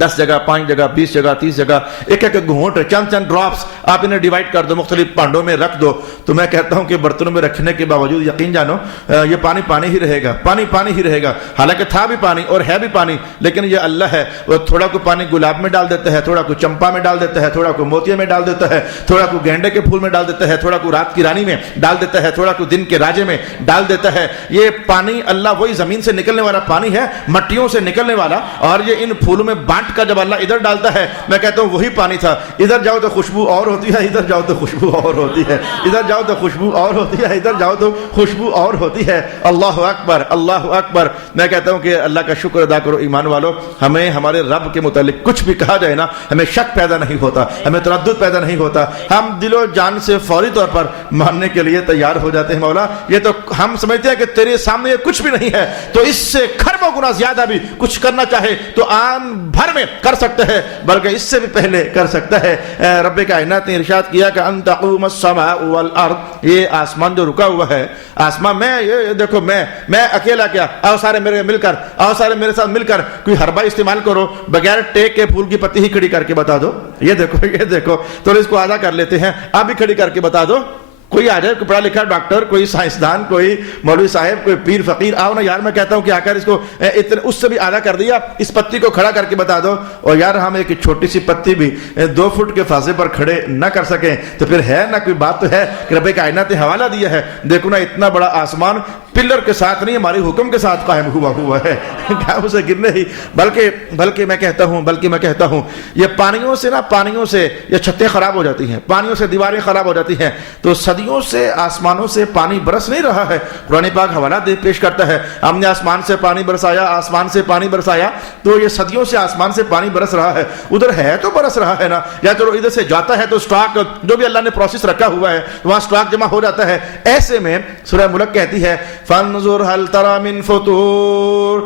10 جگہ، 5 جگہ، 20 جگہ، 30 جگہ، ایک ایک گھونٹ، چند چند ڈراپس آپ انہیں ڈیوائیڈ کر دو، مختلف پانڈوں میں رکھ دو. تو میں کہتا ہوں کہ برتنوں میں رکھنے کے باوجود یقین جانو یہ پانی پانی ہی رہے گا، پانی پانی ہی رہے گا. حالانکہ تھا بھی پانی اور ہے بھی پانی، لیکن یہ اللہ ہے. وہ تھوڑا کو پانی گلاب میں ڈال دیتا ہے، تھوڑا کو چمپا میں ڈال دیتا ہے، تھوڑا کو موتیا میں ڈال دیتا ہے، تھوڑا کو گینڈے کے پھول میں ڈال دیتا ہے، تھوڑا کو رات کی رانی میں ڈال دیتا ہے، تھوڑا کو دن کے راجے میں ڈال دیتا ہے. یہ پانی اللہ وہی زمین سے نکلنے والا پانی ہے، مٹیوں سے نکلنے والا. اور یہ ان پھولوں میں بانٹ کر جب اللہ ادھر ڈالتا ہے، میں کہتا ہوں وہی پانی تھا. ادھر جاؤ تو خوشبو اور ہوتی ہے، ادھر جاؤ تو خوشبو اور ہوتی ہے، ادھر جاؤ تو خوشبو اور ہوتی ہے، ادھر جاؤ تو خوشبو اور ہوتی ہے. اللہ اکبر، اللہ اکبر. میں کہتا ہوں کہ اللہ کا شکر ادا کرو ایمان والو. ہمیں ہمارے رب کے متعلق کچھ بھی کہا جائے نا، ہمیں شک پیدا نہیں ہوتا، ہمیں تردد پیدا نہیں ہوتا. ہم دل و جان سے فوری طور پر ماننے کے لیے تیار ہو جاتے ہیں. مولا یہ تو ہم سمجھتے ہیں کہ تیرے سامنے یہ کچھ بھی نہیں ہے، تو اس سے کھربوں گنا زیادہ بھی کچھ کرنا چاہے تو آن بھر میں کر سکتے ہیں، بلکہ اس سے بھی پہلے کر سکتا ہے. رب کائنات نے ارشاد کیا کہ ان تقوم السماء والارض. یہ آسمان جو رکا ہوا ہے، آسمان میں یہ دیکھو میں اکیلا کیا، آؤ سارے میرے مل کر، آؤ سارے میرے ساتھ مل کر کوئی حربہ استعمال کرو، بغیر ٹیک کے پھول کی پتی ہی کھڑی کر کے بتا دو. یہ دیکھو یہ دیکھو، تو اس کو آدھا کر لیتے ہیں، آپ بھی کھڑی کر کے بتا دو. کوئی آ جائے، کوئی پڑھا لکھا ڈاکٹر، کوئی سائنسدان، کوئی مولوی صاحب، کوئی پیر فقیر، آؤ نا یار. میں کہتا ہوں کہ آ کر اس کو اس سے بھی آدھا کر دیا، اس پتی کو کھڑا کر کے بتا دو. اور یار ہم ایک چھوٹی سی پتی بھی 2 فٹ کے فاصلے پر کھڑے نہ کر سکیں تو پھر ہے نا کوئی بات تو ہے کہ رب کائنات نے حوالہ دیا ہے. دیکھو نا اتنا بڑا آسمان پلر کے ساتھ نہیں، ہمارے حکم کے ساتھ قائم ہوا ہے. اسے گرنے ہی بلکہ میں کہتا ہوں یہ پانیوں سے یہ چھتیں خراب ہو جاتی ہیں، پانیوں سے دیواریں خراب ہو جاتی ہیں. تو صدیوں سے آسمانوں سے پانی برس نہیں رہا ہے. قرآن پاک حوالہ پیش کرتا ہے، ہم نے آسمان سے پانی برسایا، تو یہ صدیوں سے آسمان سے پانی برس رہا ہے. ادھر ہے تو برس رہا ہے نا، یا چلو ادھر سے جاتا ہے تو سٹاک جو بھی اللہ نے پروسیس رکھا ہوا ہے وہاں سٹاک جمع ہو جاتا ہے. ایسے میں سورہ ملک کہتی ہے فانظر هل ترى من فطور.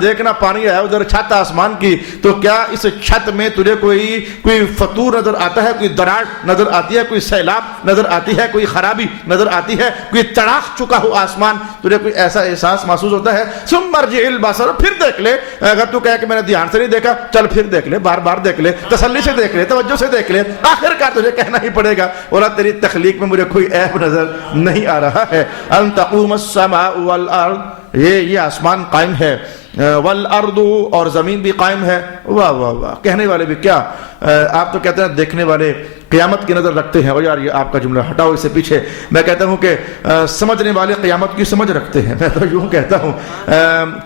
دیکھنا پانی ہے ادھر چھت آسمان کی، تو کیا اس چھت میں تجھے کوئی فطور نظر آتا ہے، کوئی دراڑ نظر آتی ہے، کوئی سیلاب نظر آتی ہے، کوئی خرابی نظر آتی ہے، کوئی تڑاخ چکا ہو آسمان، تجھے کوئی ایسا احساس محسوس ہوتا ہے؟ ثم ارجع البصر. پھر دیکھ لے. اگر تو کہے کہ میں نے دھیان سے نہیں دیکھا، چل پھر دیکھ لے، بار بار دیکھ لے، تسلی سے دیکھ لے، توجہ سے دیکھ لے. آخر کار تجھے کہنا ہی پڑے گا اور تیری تخلیق میں مجھے کوئی عیب نظر نہیں آ رہا ہے. ان تقوم السماء والارض. یہ آسمان قائم ہے، والارض اور زمین بھی قائم ہے. واہ واہ واہ. کہنے والے بھی کیا، آپ تو کہتے ہیں دیکھنے والے قیامت کی نظر رکھتے ہیں. اور یار یہ آپ کا جملہ ہٹاؤ اس سے پیچھے. میں کہتا ہوں کہ سمجھنے والے قیامت کی سمجھ رکھتے ہیں. میں تو یوں کہتا ہوں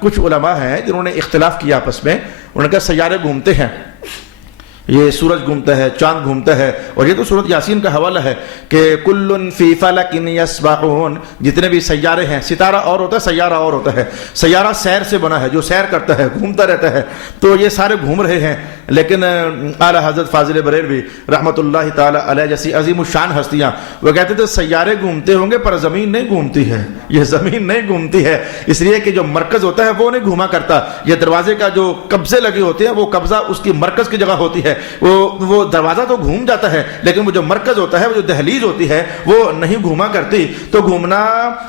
کچھ علماء ہیں جنہوں نے اختلاف کیا آپس میں. انہوں نے کہا سیارے گھومتے ہیں، یہ سورج گھومتا ہے، چاند گھومتا ہے. اور یہ تو سورۃ یاسین کا حوالہ ہے کہ کل فی فلک یسبحون. جتنے بھی سیارے ہیں، ستارہ اور ہوتا ہے، سیارہ اور ہوتا ہے. سیارہ سیر سے بنا ہے، جو سیر کرتا ہے، گھومتا رہتا ہے. تو یہ سارے گھوم رہے ہیں. لیکن اعلیٰ حضرت فاضل بریلوی رحمۃ اللہ تعالی علیہ جیسی عظیم الشان ہستیاں وہ کہتے تھے سیارے گھومتے ہوں گے پر زمین نہیں گھومتی ہے. یہ زمین نہیں گھومتی ہے، اس لیے کہ جو مرکز ہوتا ہے وہ نہیں گھوما کرتا. یہ دروازے کا جو قبضے لگے ہوتے ہیں وہ قبضہ اس کی مرکز کی جگہ ہوتی ہے. وہ دروازہ تو گھوم جاتا ہے لیکن وہ جو مرکز ہوتا ہے، وہ جو دہلیز ہوتی ہے، وہ نہیں گھوما کرتی. تو گھومنا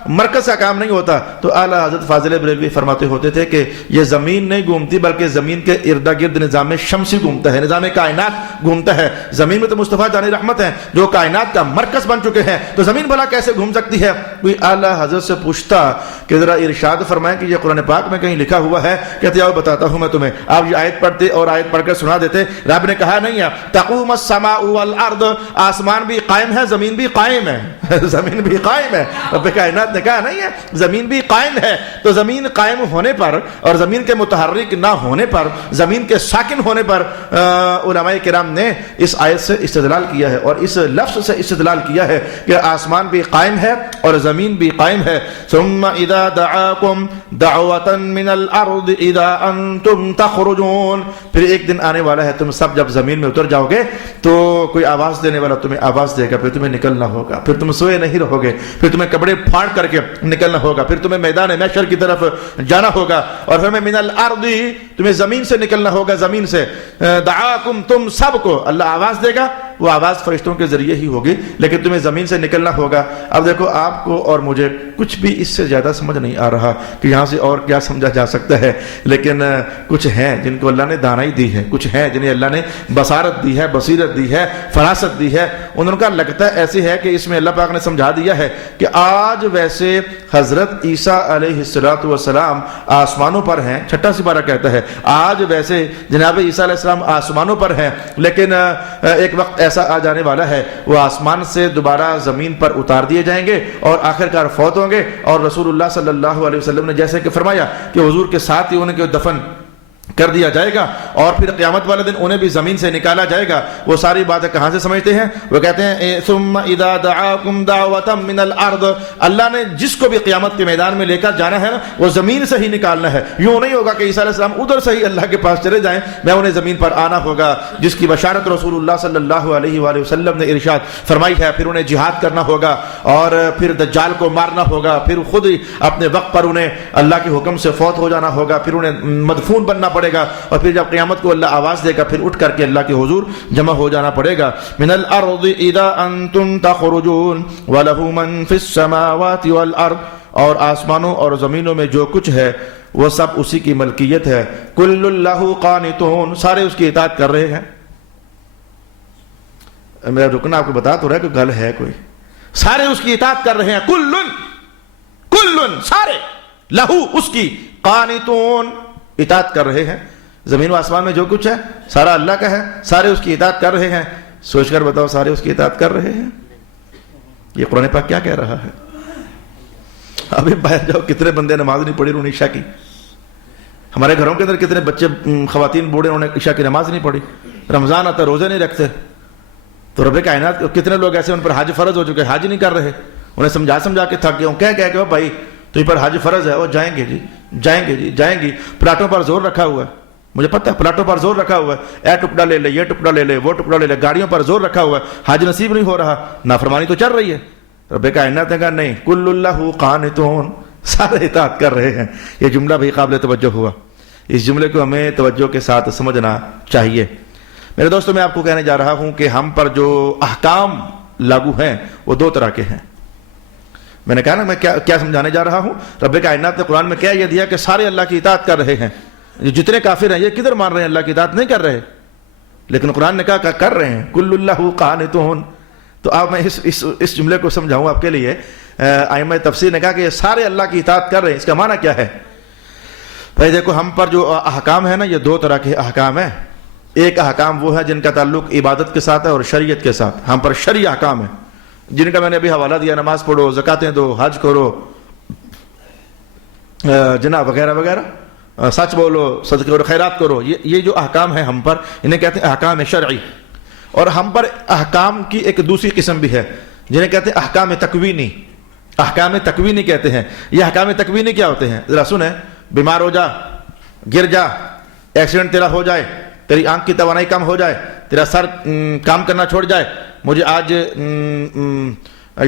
مرکز کا کام نہیں ہوتا. تو اعلیٰ حضرت فاضل بریلوی فرماتے ہوتے تھے کہ یہ زمین نہیں گھومتی بلکہ زمین کے ارد گرد نظام شمسی گھومتا ہے، نظام کائنات گھومتا ہے. زمین میں تو مصطفیٰ جان رحمت ہیں جو کائنات کا مرکز بن چکے ہیں، تو زمین بھلا کیسے گھوم سکتی ہے؟ کوئی اعلیٰ حضرت سے پوچھتا کہ ذرا ارشاد فرمائیں کہ یہ قرآن پاک میں کہیں لکھا ہوا ہے؟ کہتے آؤ بتاتا ہوں میں تمہیں. آپ یہ آیت پڑھتے اور آیت پڑھ کر سنا دیتے. رب نے نے کہا نہیں ہے تقوم السماء والارض، آسمان بھی قائم ہے زمین بھی قائم ہے زمین بھی قائم ہے، رب کائنات نے کہا نہیں ہے زمین بھی قائم ہے۔ تو زمین قائم ہونے پر اور زمین کے متحرک نہ ہونے پر، زمین کے ساکن ہونے پر علماء کرام نے اس آیت سے استدلال کیا ہے اور اس لفظ سے استدلال کیا ہے کہ آسمان بھی قائم ہے اور زمین بھی قائم ہے۔ ثم اذا دعاكم دعوة من الارض اذا انتم تخرجون، پھر ایک دن آنے والا ہے تم سب جب زمین میں اتر جاؤ گے تو کوئی آواز دینے والا تمہیں آواز دے گا، پھر تمہیں نکلنا ہوگا، پھر تم سوئے نہیں رہو گے، پھر تمہیں کپڑے پھاڑ کر کے نکلنا ہوگا، پھر تمہیں میدان محشر کی طرف جانا ہوگا، اور پھر من الارض تمہیں زمین سے نکلنا ہوگا، زمین سے دعاکم تم سب کو اللہ آواز دے گا، وہ آواز فرشتوں کے ذریعے ہی ہوگی لیکن تمہیں زمین سے نکلنا ہوگا۔ اب دیکھو آپ کو اور مجھے کچھ بھی اس سے زیادہ سمجھ نہیں آ رہا کہ یہاں سے اور کیا سمجھا جا سکتا ہے، لیکن کچھ ہیں جن کو اللہ نے دانائی دی ہے، کچھ ہیں جنہیں اللہ نے بصارت دی ہے، بصیرت دی ہے، فراست دی ہے، ان کا لگتا ہے ایسی ہے کہ اس میں اللہ پاک نے سمجھا دیا ہے کہ آج ویسے حضرت عیسیٰ علیہ السلام آسمانوں پر ہیں، چھٹا سپارہ کہتا ہے آج ویسے جناب عیسیٰ علیہ السلام آسمانوں پر ہیں، لیکن ایک وقت ایسا آ جانے والا ہے وہ آسمان سے دوبارہ زمین پر اتار دیے جائیں گے اور آخرکار فوت ہوں گے، اور رسول اللہ صلی اللہ علیہ وسلم نے جیسے کہ فرمایا کہ حضور کے ساتھ ہی ان کے دفن کر دیا جائے گا، اور پھر قیامت والے دن انہیں بھی زمین سے نکالا جائے گا۔ وہ ساری باتیں کہاں سے سمجھتے ہیں؟ وہ کہتے ہیں ثم اذا دعاكم دعوة من الارض، اللہ نے جس کو بھی قیامت کے میدان میں لے کر جانا ہے وہ زمین سے ہی نکالنا ہے، یوں نہیں ہوگا کہ عیسیٰ علیہ السلام ادھر سے ہی اللہ کے پاس چلے جائیں، میں انہیں زمین پر آنا ہوگا، جس کی بشارت رسول اللہ صلی اللہ علیہ وآلہ وسلم نے ارشاد فرمائی ہے۔ پھر انہیں جہاد کرنا ہوگا اور پھر دجال کو مارنا ہوگا، پھر خود ہی اپنے وقت پر انہیں اللہ کے حکم سے فوت ہو جانا ہوگا، پھر انہیں مدفون بننا پڑے گا، اور پھر جب قیامت کو اللہ آواز دے گا پھر اٹھ کر کے اللہ کے حضور جمع ہو جانا پڑے گا۔ من الارض اذا انتم تخرجون وله من في السماوات والارض، اور آسمانوں اور زمینوں میں جو کچھ ہے وہ سب اسی کی ملکیت ہے۔ کل له قانتون، سارے اس کی اطاعت کر رہے ہیں۔ میرا رکنا آپ کو بتا تو رہا ہے کہ گل ہے کوئی، سارے اس کی اطاعت کر رہے ہیں، کل سارے لہو اس کی قانتون اطاعت کر رہے ہیں۔ زمین و آسمان میں جو کچھ ہے سارا اللہ کا ہے، سارے اس کی اطاعت کر رہے ہیں۔ سوچ کر بتاؤ سارے اس کی اطاعت کر رہے ہیں؟ یہ قرآن پاک کیا کہہ رہا ہے؟ ابھی باہر جاؤ کتنے بندے نماز نہیں پڑھی انہوں نے عشاء کی، ہمارے گھروں کے اندر کتنے بچے خواتین بوڑھے انہوں نے عشاء کی نماز نہیں پڑھی، رمضان آتا روزے نہیں رکھتے، تو رب کائنات کتنے لوگ ایسے ان پر حج فرض ہو چکے حج نہیں کر رہے، انہیں سمجھا کے تھک گئے ہوں، کہہ کہ بھائی تو پر حج فرض ہے، وہ جائیں گے جی جائیں گی، پلاٹوں پر زور رکھا ہوا ہے، مجھے پتہ ہے پلاٹوں پر زور رکھا ہوا ہے، اے ٹکڑا لے لے، یہ ٹکڑا لے لے، وہ ٹکڑا لے لے، گاڑیوں پر زور رکھا ہوا ہے، حج نصیب نہیں ہو رہا، نافرمانی تو چل رہی ہے۔ رب کائنات نے کہا نہیں، کل اللہ قانتون، سارے اطاعت کر رہے ہیں۔ یہ جملہ بھی قابل توجہ ہوا، اس جملے کو ہمیں توجہ کے ساتھ سمجھنا چاہیے۔ میرے دوستوں میں آپ کو کہنے جا رہا ہوں کہ ہم پر جو احکام لاگو ہیں وہ دو طرح کے ہیں۔ میں نے کہا نا میں کیا سمجھانے جا رہا ہوں، رب کائنات نے قرآن میں کیا یہ دیا کہ سارے اللہ کی اطاعت کر رہے ہیں، جتنے کافر ہیں یہ کدھر مان رہے ہیں اللہ کی اطاعت نہیں کر رہے، لیکن قرآن نے کہا کر رہے ہیں، کل اللہ قانتون۔ تو اب میں اس جملے کو سمجھاؤں آپ کے لیے۔ ائمہ تفسیر نے کہا کہ یہ سارے اللہ کی اطاعت کر رہے ہیں، اس کا معنی کیا ہے؟ بھائی دیکھو ہم پر جو احکام ہے نا یہ دو طرح کے احکام ہیں۔ ایک احکام وہ ہے جن کا تعلق عبادت کے ساتھ ہے اور شریعت کے ساتھ، ہم پر شرعی احکام ہے جن کا میں نے ابھی حوالہ دیا، نماز پڑھو، زکاتیں دو، حج کرو، جناب وغیرہ وغیرہ، سچ بولو، صدقے اور خیرات کرو، یہ جو احکام ہیں ہم پر انہیں کہتے ہیں احکام شرعی۔ اور ہم پر احکام کی ایک دوسری قسم بھی ہے جنہیں کہتے ہیں احکام تکوینی۔ احکام تکوینی کہتے ہیں۔ یہ احکام تکوینی کیا ہوتے ہیں؟ ذرا سنیں، بیمار ہو جا، گر جا، ایکسیڈنٹ تیرا ہو جائے، تیری آنکھ کی توانائی کم ہو جائے، تیرا سر کام کرنا چھوڑ جائے، مجھے آج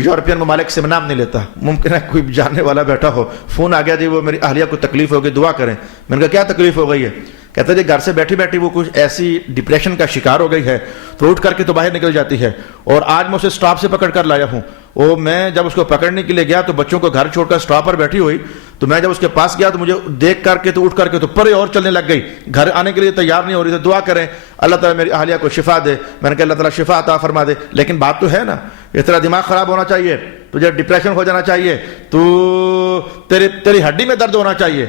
یورپین ممالک سے نام نہیں لیتا، ممکن ہے کوئی جاننے والا بیٹھا ہو، فون آ گیا جی وہ میری اہلیہ کو تکلیف ہو گئی، دعا کریں۔ میں نے کہا کیا تکلیف ہو گئی ہے؟ کہتے ہیں جی گھر سے بیٹھی بیٹھی وہ کچھ ایسی ڈپریشن کا شکار ہو گئی ہے تو اٹھ کر کے تو باہر نکل جاتی ہے، اور آج میں اسے اسٹاپ سے پکڑ کر لایا ہوں۔ وہ میں جب اس کو پکڑنے کے لیے گیا تو بچوں کو گھر چھوڑ کر اسٹاپ پر بیٹھی ہوئی، تو میں جب اس کے پاس گیا تو مجھے دیکھ کر کے تو اٹھ کر کے تو پرے اور چلنے لگ گئی، گھر آنے کے لیے تیار نہیں ہو رہی تھی۔ دعا کریں اللہ تعالیٰ میری اہلیہ کو شفا دے۔ میں نے کہا اللہ تعالیٰ شفا عطا فرما دے، لیکن بات تو ہے نا، اس طرح دماغ خراب ہونا چاہیے، تجھے ڈپریشن ہو جانا چاہیے، تو تیری ہڈی میں درد ہونا چاہیے،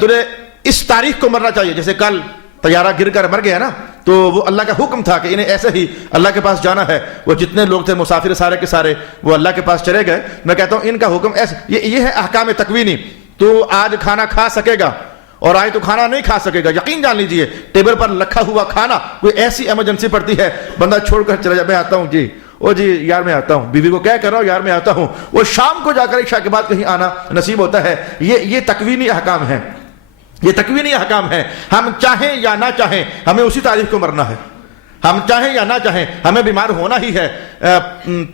تجھے اس تاریخ کو مرنا چاہیے، جیسے کل طیارہ گر کر مر گیا نا تو وہ اللہ کا حکم تھا کہ انہیں ایسے ہی اللہ کے پاس جانا ہے. وہ جتنے لوگ تھے مسافر سارے کے سارے وہ اللہ کے پاس چلے گئے. میں کہتا ہوں ان کا حکم ایسے یہ ہے احکام تکوینی. تو آج کھانا کھا سکے گا اور آج تو کھانا نہیں کھا سکے گا. یقین جان لیجئے ٹیبل پر رکھا ہوا کھانا کوئی ایسی ایمرجنسی پڑتی ہے بندہ چھوڑ کر چلا جائے, میں آتا ہوں جی او جی یار میں آتا ہوں, بیوی کو کیا کر رہا ہوں یار میں آتا ہوں. وہ شام کو جا کر عشاء کے بعد کہیں آنا نصیب ہوتا ہے. یہ تکوینی احکام ہے, یہ تکوینی احکام ہے. ہم چاہیں یا نہ چاہیں ہمیں اسی تاریخ کو مرنا ہے. ہم چاہیں یا نہ چاہیں ہمیں بیمار ہونا ہی ہے.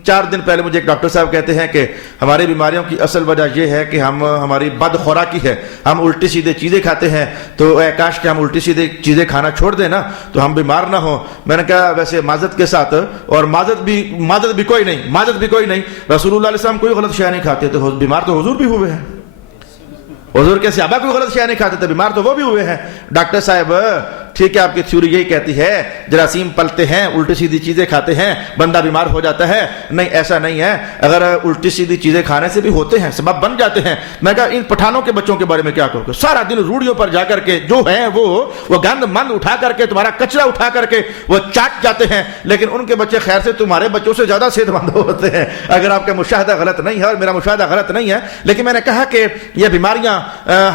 4 دن پہلے مجھے ایک ڈاکٹر صاحب کہتے ہیں کہ ہماری بیماریوں کی اصل وجہ یہ ہے کہ ہماری بد خوراکی ہے, ہم الٹی سیدھے چیزیں کھاتے ہیں. تو اے کاش کہ ہم الٹی سیدھے چیزیں کھانا چھوڑ دیں نا تو ہم بیمار نہ ہوں. میں نے کہا ویسے معذرت کے ساتھ, اور معذرت بھی کوئی نہیں, رسول اللہ علیہ السلام کوئی غلط شے نہیں کھاتے تھے, بیمار تو حضور بھی ہوئے ہیں. حضور کے صحابہ کوئی غلط شے نہیں کھاتے تھے, بیمار تو وہ بھی ہوئے ہیں. ڈاکٹر صاحب ٹھیک ہے آپ کی تھیوری یہی کہتی ہے جراثیم پلتے ہیں الٹی سیدھی چیزیں کھاتے ہیں بندہ بیمار ہو جاتا ہے. نہیں ایسا نہیں ہے. اگر الٹی سیدھی چیزیں کھانے سے بھی ہوتے ہیں سبب بن جاتے ہیں. میں کہا ان پٹھانوں کے بچوں کے بارے میں کیا کہوں, سارا دن روڑیوں پر جا کر کے جو ہیں وہ گند مند اٹھا کر کے تمہارا کچرا اٹھا کر کے وہ چاٹ جاتے ہیں, لیکن ان کے بچے خیر سے تمہارے بچوں سے زیادہ صحت مند ہوتے ہیں. اگر آپ کا مشاہدہ غلط نہیں ہے اور میرا مشاہدہ غلط نہیں ہے, لیکن میں نے کہا کہ یہ بیماریاں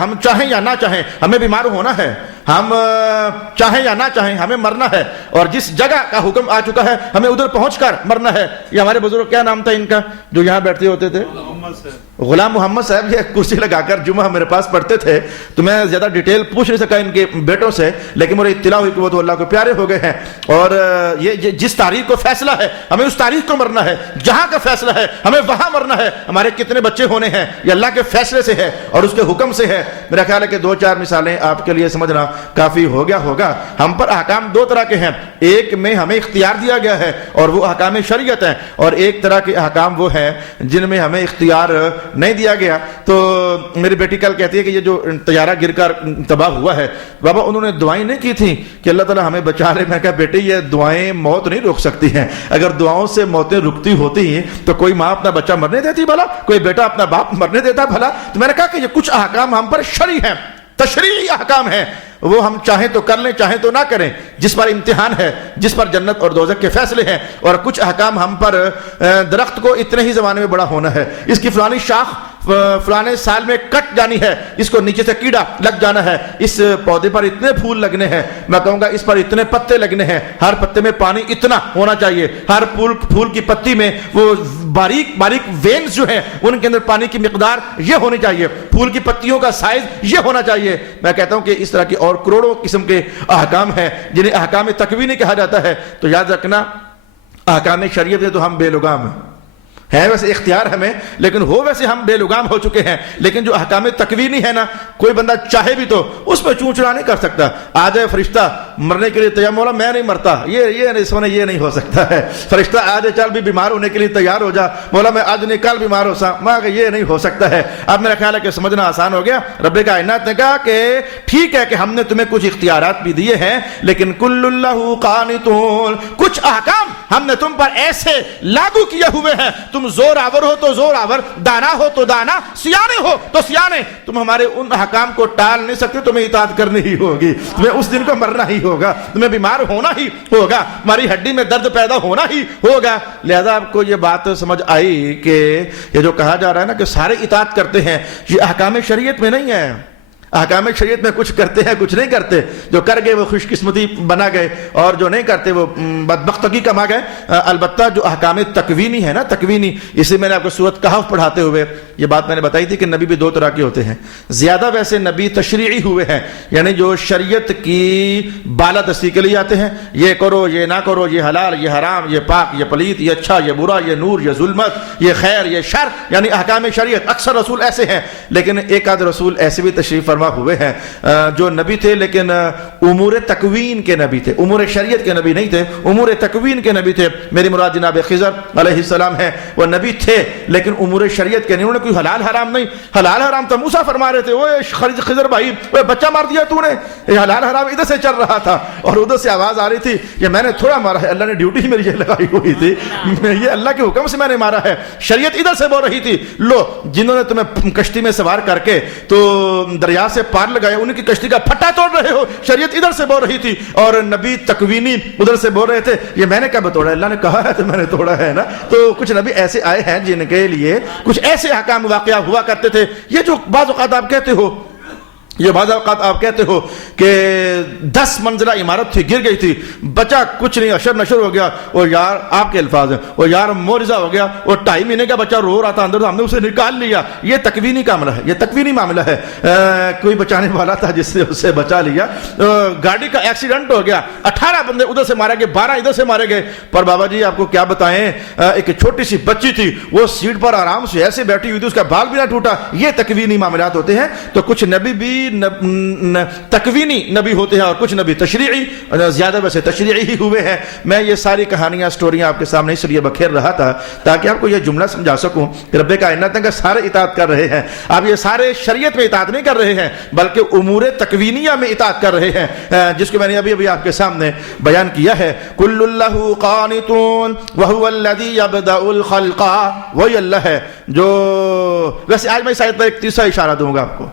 ہم چاہیں یا نہ چاہیں ہمیں بیمار ہونا ہے. ہم چاہیں یا نہ چاہیں ہمیں مرنا ہے, اور جس جگہ کا حکم آ چکا ہے ہمیں ادھر پہنچ کر مرنا ہے. یہ ہمارے بزرگ کیا نام تھا ان کا جو یہاں بیٹھتے ہوتے تھے, غلام محمد صاحب, یہ کرسی لگا کر جمعہ میرے پاس پڑھتے تھے. تو میں زیادہ ڈیٹیل پوچھ نہیں سکا ان کے بیٹوں سے, لیکن مجھے اطلاع ہوئی کہ وہ تو اللہ کو پیارے ہو گئے ہیں. اور یہ جس تاریخ کو فیصلہ ہے ہمیں اس تاریخ کو مرنا ہے, جہاں کا فیصلہ ہے ہمیں وہاں مرنا ہے. ہمارے کتنے بچے ہونے ہیں یہ اللہ کے فیصلے سے ہے اور اس کے حکم سے ہے. میرا خیال ہے کہ 2-4 مثالیں آپ کے لیے سمجھنا کافی ہو گیا ہوگا. ہم پر احکام 2 طرح کے ہیں, ایک میں ہمیں اختیار دیا گیا ہے اور وہ احکام شریعت ہیں, اور ایک طرح کے احکام وہ ہیں جن میں ہمیں اختیار نہیں دیا گیا. تو میری بیٹی کل کہتی ہے کہ یہ جو طیارہ گر کر تباہ ہوا ہے بابا انہوں نے دعائیں نہیں کی تھیں کہ اللہ تعالیٰ ہمیں بچا لے. میں کہا بیٹی یہ دعائیں موت نہیں روک سکتی ہیں. اگر دعاؤں سے موتیں رکتی ہوتی تو کوئی ماں اپنا بچہ مرنے دیتی بھلا, کوئی بیٹا اپنا باپ مرنے دیتا بھلا. تو میں نے کہا کہ یہ کچھ احکام ہم پر شرعی ہیں, تشریعی احکام ہیں, وہ ہم چاہیں تو کر لیں چاہیں تو نہ کریں, جس پر امتحان ہے, جس پر جنت اور دوزخ کے فیصلے ہیں. اور کچھ احکام ہم پر درخت کو اتنے ہی زمانے میں بڑا ہونا ہے, اس کی فلانی شاخ فلانے سال میں کٹ جانی ہے, اس کو نیچے سے کیڑا لگ جانا ہے, اس پودے پر اتنے پھول لگنے ہیں, میں کہوں گا اس پر اتنے پتے لگنے ہیں, ہر پتے میں پانی اتنا ہونا چاہیے, ہر پھول کی پتی میں وہ باریک باریک وینز جو ہیں ان کے اندر پانی کی مقدار یہ ہونی چاہیے, پھول کی پتیوں کا سائز یہ ہونا چاہیے. میں کہتا ہوں کہ اس طرح کی اور کروڑوں قسم کے احکام ہیں جنہیں احکام تکوینی کہا جاتا ہے. تو یاد رکھنا احکام شریعت ہے تو ہم بے لگام ہے ویسے اختیار ہمیں, لیکن ہو ویسے ہم بے لگام ہو چکے ہیں. لیکن جو احکام تکوینی ہے نا, کوئی بندہ چاہے بھی تو اس پہ چونچڑا نہیں کر سکتا. آ جائے فرشتہ مرنے کے لیے تیار, مولا میں نہیں مرتا, یہ نہیں ہو سکتا ہے. فرشتہ آ جائے چل بھی بیمار ہونے کے لیے تیار ہو جا, مولا میں آج نہیں کل بیمار ہو سا, میں یہ نہیں ہو سکتا ہے. اب میرا خیال ہے کہ سمجھنا آسان ہو گیا. رب کائنات نے کہا کہ ٹھیک ہے کہ ہم نے تمہیں کچھ اختیارات بھی دیے ہیں, لیکن کل اللہ قانتون, کچھ احکام ہم نے تم پر ایسے لاگو کیے ہوئے ہیں, تم زور آور ہو تو زور آور, دانا ہو تو دانا, سیانے ہو تو سیانے, تم ہمارے ان احکام کو ٹال نہیں سکتے. تمہیں اطاعت کرنی ہی ہوگی, تمہیں اس دن کو مرنا ہی ہوگا, تمہیں بیمار ہونا ہی ہوگا, ہماری ہڈی میں درد پیدا ہونا ہی ہوگا. لہذا آپ کو یہ بات سمجھ آئی کہ یہ جو کہا جا رہا ہے نا کہ سارے اطاعت کرتے ہیں, یہ احکام شریعت میں نہیں ہے. احکام شریعت میں کچھ کرتے ہیں کچھ نہیں کرتے, جو کر گئے وہ خوش قسمتی بنا گئے اور جو نہیں کرتے وہ بدبختگی کما گئے. البتہ جو احکام تکوینی ہے نا, تکوینی, اسے میں نے آپ کو سورۃ کہف پڑھاتے ہوئے یہ بات میں نے بتائی تھی کہ نبی بھی 2 طرح کے ہوتے ہیں. زیادہ ویسے نبی تشریعی ہوئے ہیں, یعنی جو شریعت کی بالادستی کے لیے آتے ہیں, یہ کرو یہ نہ کرو, یہ حلال یہ حرام, یہ پاک یہ پلیت, یہ اچھا یہ برا, یہ نور یہ ظلمت, یہ خیر یہ شر, یعنی احکام شریعت. اکثر رسول ایسے ہیں, لیکن ایک آدھ رسول ایسے بھی تشریف فرما ہوئے ہیں جو نبی تھے لیکن امور تکوین کے نبی تھے, امور شریعت کے نبی نہیں تھے, امور تکوین کے نبی تھے. میری مراد جناب خضر علیہ السلام ہے, وہ نبی تھے لیکن امور شریعت کے نہیں. انہوں نے کوئی حلال حرام نہیں, حلال حرام تو موسیٰ فرما رہے تھے, وہ خضر بھائی وہ بچہ مار دیا تو نے, یہ حلال حرام ادھر سے چل رہا تھا اور ادھر سے آواز آ رہی تھی کہ میں نے تھوڑا مارا ہے, اللہ نے ڈیوٹی ہی میری یہ لگائی ہوئی تھی, یہ اللہ کے حکم سے میں نے مارا ہے, شریعت ادھر سے بول رہی تھی. لو جنہوں نے تمہیں کشتی میں سوار کر کے تو دریا سے پار لگایا, ان کی کشتی کا پھٹا توڑ رہے ہو. شریعت ادھر سے بول رہی تھی اور نبی تکوینی ادھر سے بول رہے تھے. یہ میں نے کب توڑا؟ اللہ نے کہا ہے تو میں نے توڑا ہے نا. تو کچھ نبی ایسے آئے ہیں جن کے لیے کچھ ایسے احکام واقعہ ہوا کرتے تھے. یہ جو بعض اوقات آپ کہتے ہو, یہ بعض اوقات آپ کہتے ہو کہ 10 منزلہ عمارت تھی, گر گئی تھی, بچہ کچھ نہیں, اشر نشر ہو گیا, اور یار آپ کے الفاظ ہیں, اور یار معجزہ ہو گیا, اور 2.5 مہینے کا بچہ رو رہا تھا اندر, ہم نے اسے نکال لیا. یہ تکوینی معاملہ ہے, یہ تکوینی معاملہ ہے. کوئی بچانے والا تھا جس نے اسے بچا لیا. گاڑی کا ایکسیڈنٹ ہو گیا, 18 بندے ادھر سے مارے گئے, 12 ادھر سے مارے گئے. پر بابا جی آپ کو کیا بتائیں, ایک چھوٹی سی بچی تھی, وہ سیٹ پر آرام سے ایسے بیٹھی ہوئی تھی, اس کا بال بھی نہ ٹوٹا. یہ تکوینی معاملات ہوتے ہیں. تو کچھ نبی بھی تکوینی نبی ہوتے ہیں اور کچھ نبی تشریعی, زیادہ ویسے تشریعی ہی ہوئے ہیں. میں یہ ساری کہانیاں سٹوریاں آپ کے سامنے اس لیے بکھیر رہا تھا تاکہ آپ کو یہ جملہ سمجھا سکوں کہ رب کائنات نے سارے اطاعت کر رہے ہیں. آپ یہ سارے شریعت میں اطاعت نہیں کر رہے ہیں بلکہ امور تکوینیہ میں اطاعت کر رہے ہیں, جس کو میں نے ابھی آپ کے سامنے بیان کیا ہے. کل اللہ قانتون وہو الذی یبدأ الخلق, وہی اللہ ہے جو, ویسے آج میں اس آیت پر ایک تیسرا اشارہ دوں گا آپ کو.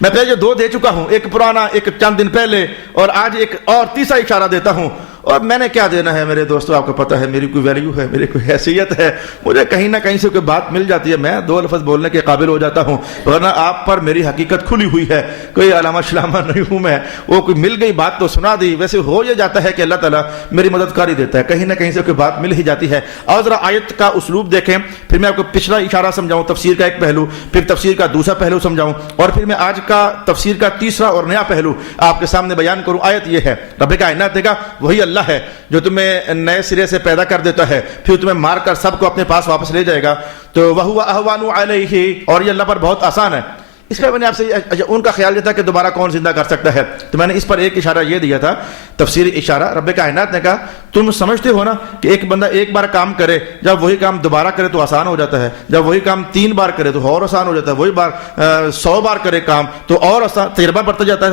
میں پہلے جو 2 دے چکا ہوں, ایک پرانا, ایک چند دن پہلے, اور آج ایک اور تیسرا اشارہ دیتا ہوں. اور میں نے کیا دینا ہے میرے دوستو, آپ کو پتہ ہے میری کوئی ویلیو ہے, میری کوئی حیثیت ہے, مجھے کہیں نہ کہیں سے کوئی بات مل جاتی ہے, میں 2 لفظ بولنے کے قابل ہو جاتا ہوں. ورنہ آپ پر میری حقیقت کھلی ہوئی ہے, کوئی علامہ شلامہ نہیں ہوں میں. وہ کوئی مل گئی بات تو سنا دی. ویسے ہو یہ جاتا ہے کہ اللہ تعالیٰ میری مدد کر ہی دیتا ہے, کہیں نہ کہیں سے کوئی بات مل ہی جاتی ہے. اور ذرا آیت کا اسلوب دیکھیں, پھر میں آپ کو پچھلا اشارہ سمجھاؤں, تفسیر کا ایک پہلو, پھر تفسیر کا دوسرا پہلو سمجھاؤں, اور پھر میں آج کا تفسیر کا تیسرا اور نیا پہلو آپ کے سامنے بیان کروں. آیت یہ ہے, رب کائنات کا وہی اللہ ہے جو تمہیں نئے سرے سے پیدا کر دیتا ہے, پھر تمہیں مار کر سب کو اپنے پاس واپس لے جائے گا. تو وہو اہوان علیہ, اور یہ اللہ پر بہت آسان ہے. اس پر میں نے آپ سے ان کا خیال یہ تھا کہ دوبارہ کون زندہ کر سکتا ہے, تو میں نے اس پر ایک اشارہ یہ دیا تھا, تفسیری اشارہ. رب کائنات نے کہا تم سمجھتے ہو نا کہ ایک بندہ ایک بار کام کرے, جب وہی کام دوبارہ کرے تو آسان ہو جاتا ہے, جب وہی کام 3 بار کرے تو اور آسان ہو جاتا ہے, وہی بار 100 بار کرے کام تو اور آسان, تجربہ بڑھتا جاتا ہے,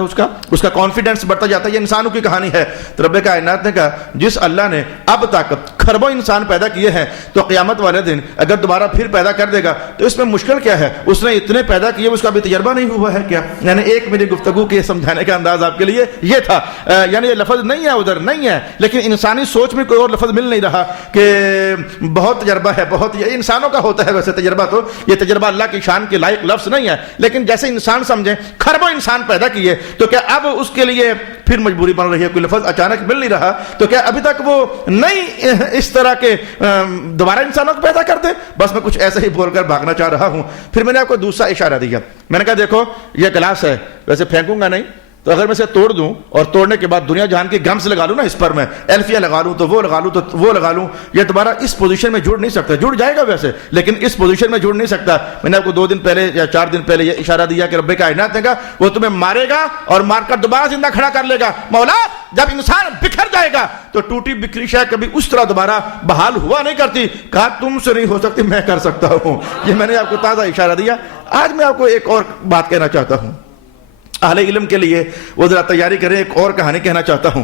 اس کا کانفیڈنس بڑھتا جاتا ہے. یہ انسانوں کی کہانی ہے. تو رب کائنات نے کہا جس اللہ نے اب تک کھربوں انسان پیدا کیے ہیں, تو قیامت والے دن اگر دوبارہ پھر پیدا کر دے گا تو اس میں مشکل کیا ہے, اس نے اتنے پیدا کیے, اس کا بھی تجربہ نہیں ہوا ہے کیا. یعنی ایک میری گفتگو کے سمجھانے کا انداز آپ کے لیے یہ تھا. یعنی یہ لفظ نہیں ہے, ادھر نہیں ہے, لیکن انسانی سوچ میں کوئی اور لفظ مل نہیں رہا کہ بہت تجربہ ہے, بہت, یہ انسانوں کا ہوتا ہے ویسے تجربہ, تو یہ تجربہ اللہ کی شان کے لائق لفظ نہیں ہے. لیکن جیسے انسان سمجھیں, کھربوں انسان پیدا کیے, تو کیا اب اس کے لیے پھر مجبوری بن رہی ہے, کوئی لفظ اچانک مل نہیں رہا, تو کیا ابھی تک وہ نہیں اس طرح کے دوبارہ انسانوں کو پیدا کر دے. بس میں کچھ ایسا ہی بول کر بھاگنا چاہ رہا ہوں. پھر میں نے آپ کو دوسرا اشارہ دیا, میں نے کہا دیکھو یہ گلاس ہے, ویسے پھینکوں گا نہیں, تو اگر میں اسے توڑ دوں اور توڑنے کے بعد دنیا جہان کی گمس لگا لوں نا اس پر, میں الفیہ لگا لوں, تو وہ لگا لوں, تو وہ لگا لوں, یہ دوبارہ اس پوزیشن میں جڑ نہیں سکتا. جڑ جائے گا ویسے, لیکن اس پوزیشن میں جڑ نہیں سکتا. میں نے آپ کو 2 دن پہلے یا 4 دن پہلے یہ اشارہ دیا کہ رب کائنات نے کہا وہ تمہیں مارے گا اور مار کر دوبارہ زندہ کھڑا کر لے گا. مولا جب انسان بکھر جائے گا تو ٹوٹی بکھری شے کبھی اس طرح دوبارہ بحال ہوا نہیں کرتی. کہا تم سے نہیں ہو سکتی, میں کر سکتا ہوں. یہ میں نے آپ کو تازہ اشارہ دیا. آج میں آپ کو ایک اور بات کہنا چاہتا ہوں, اہل علم کے لیے وہ ذرا تیاری کریں. ایک اور کہانی کہنا چاہتا ہوں.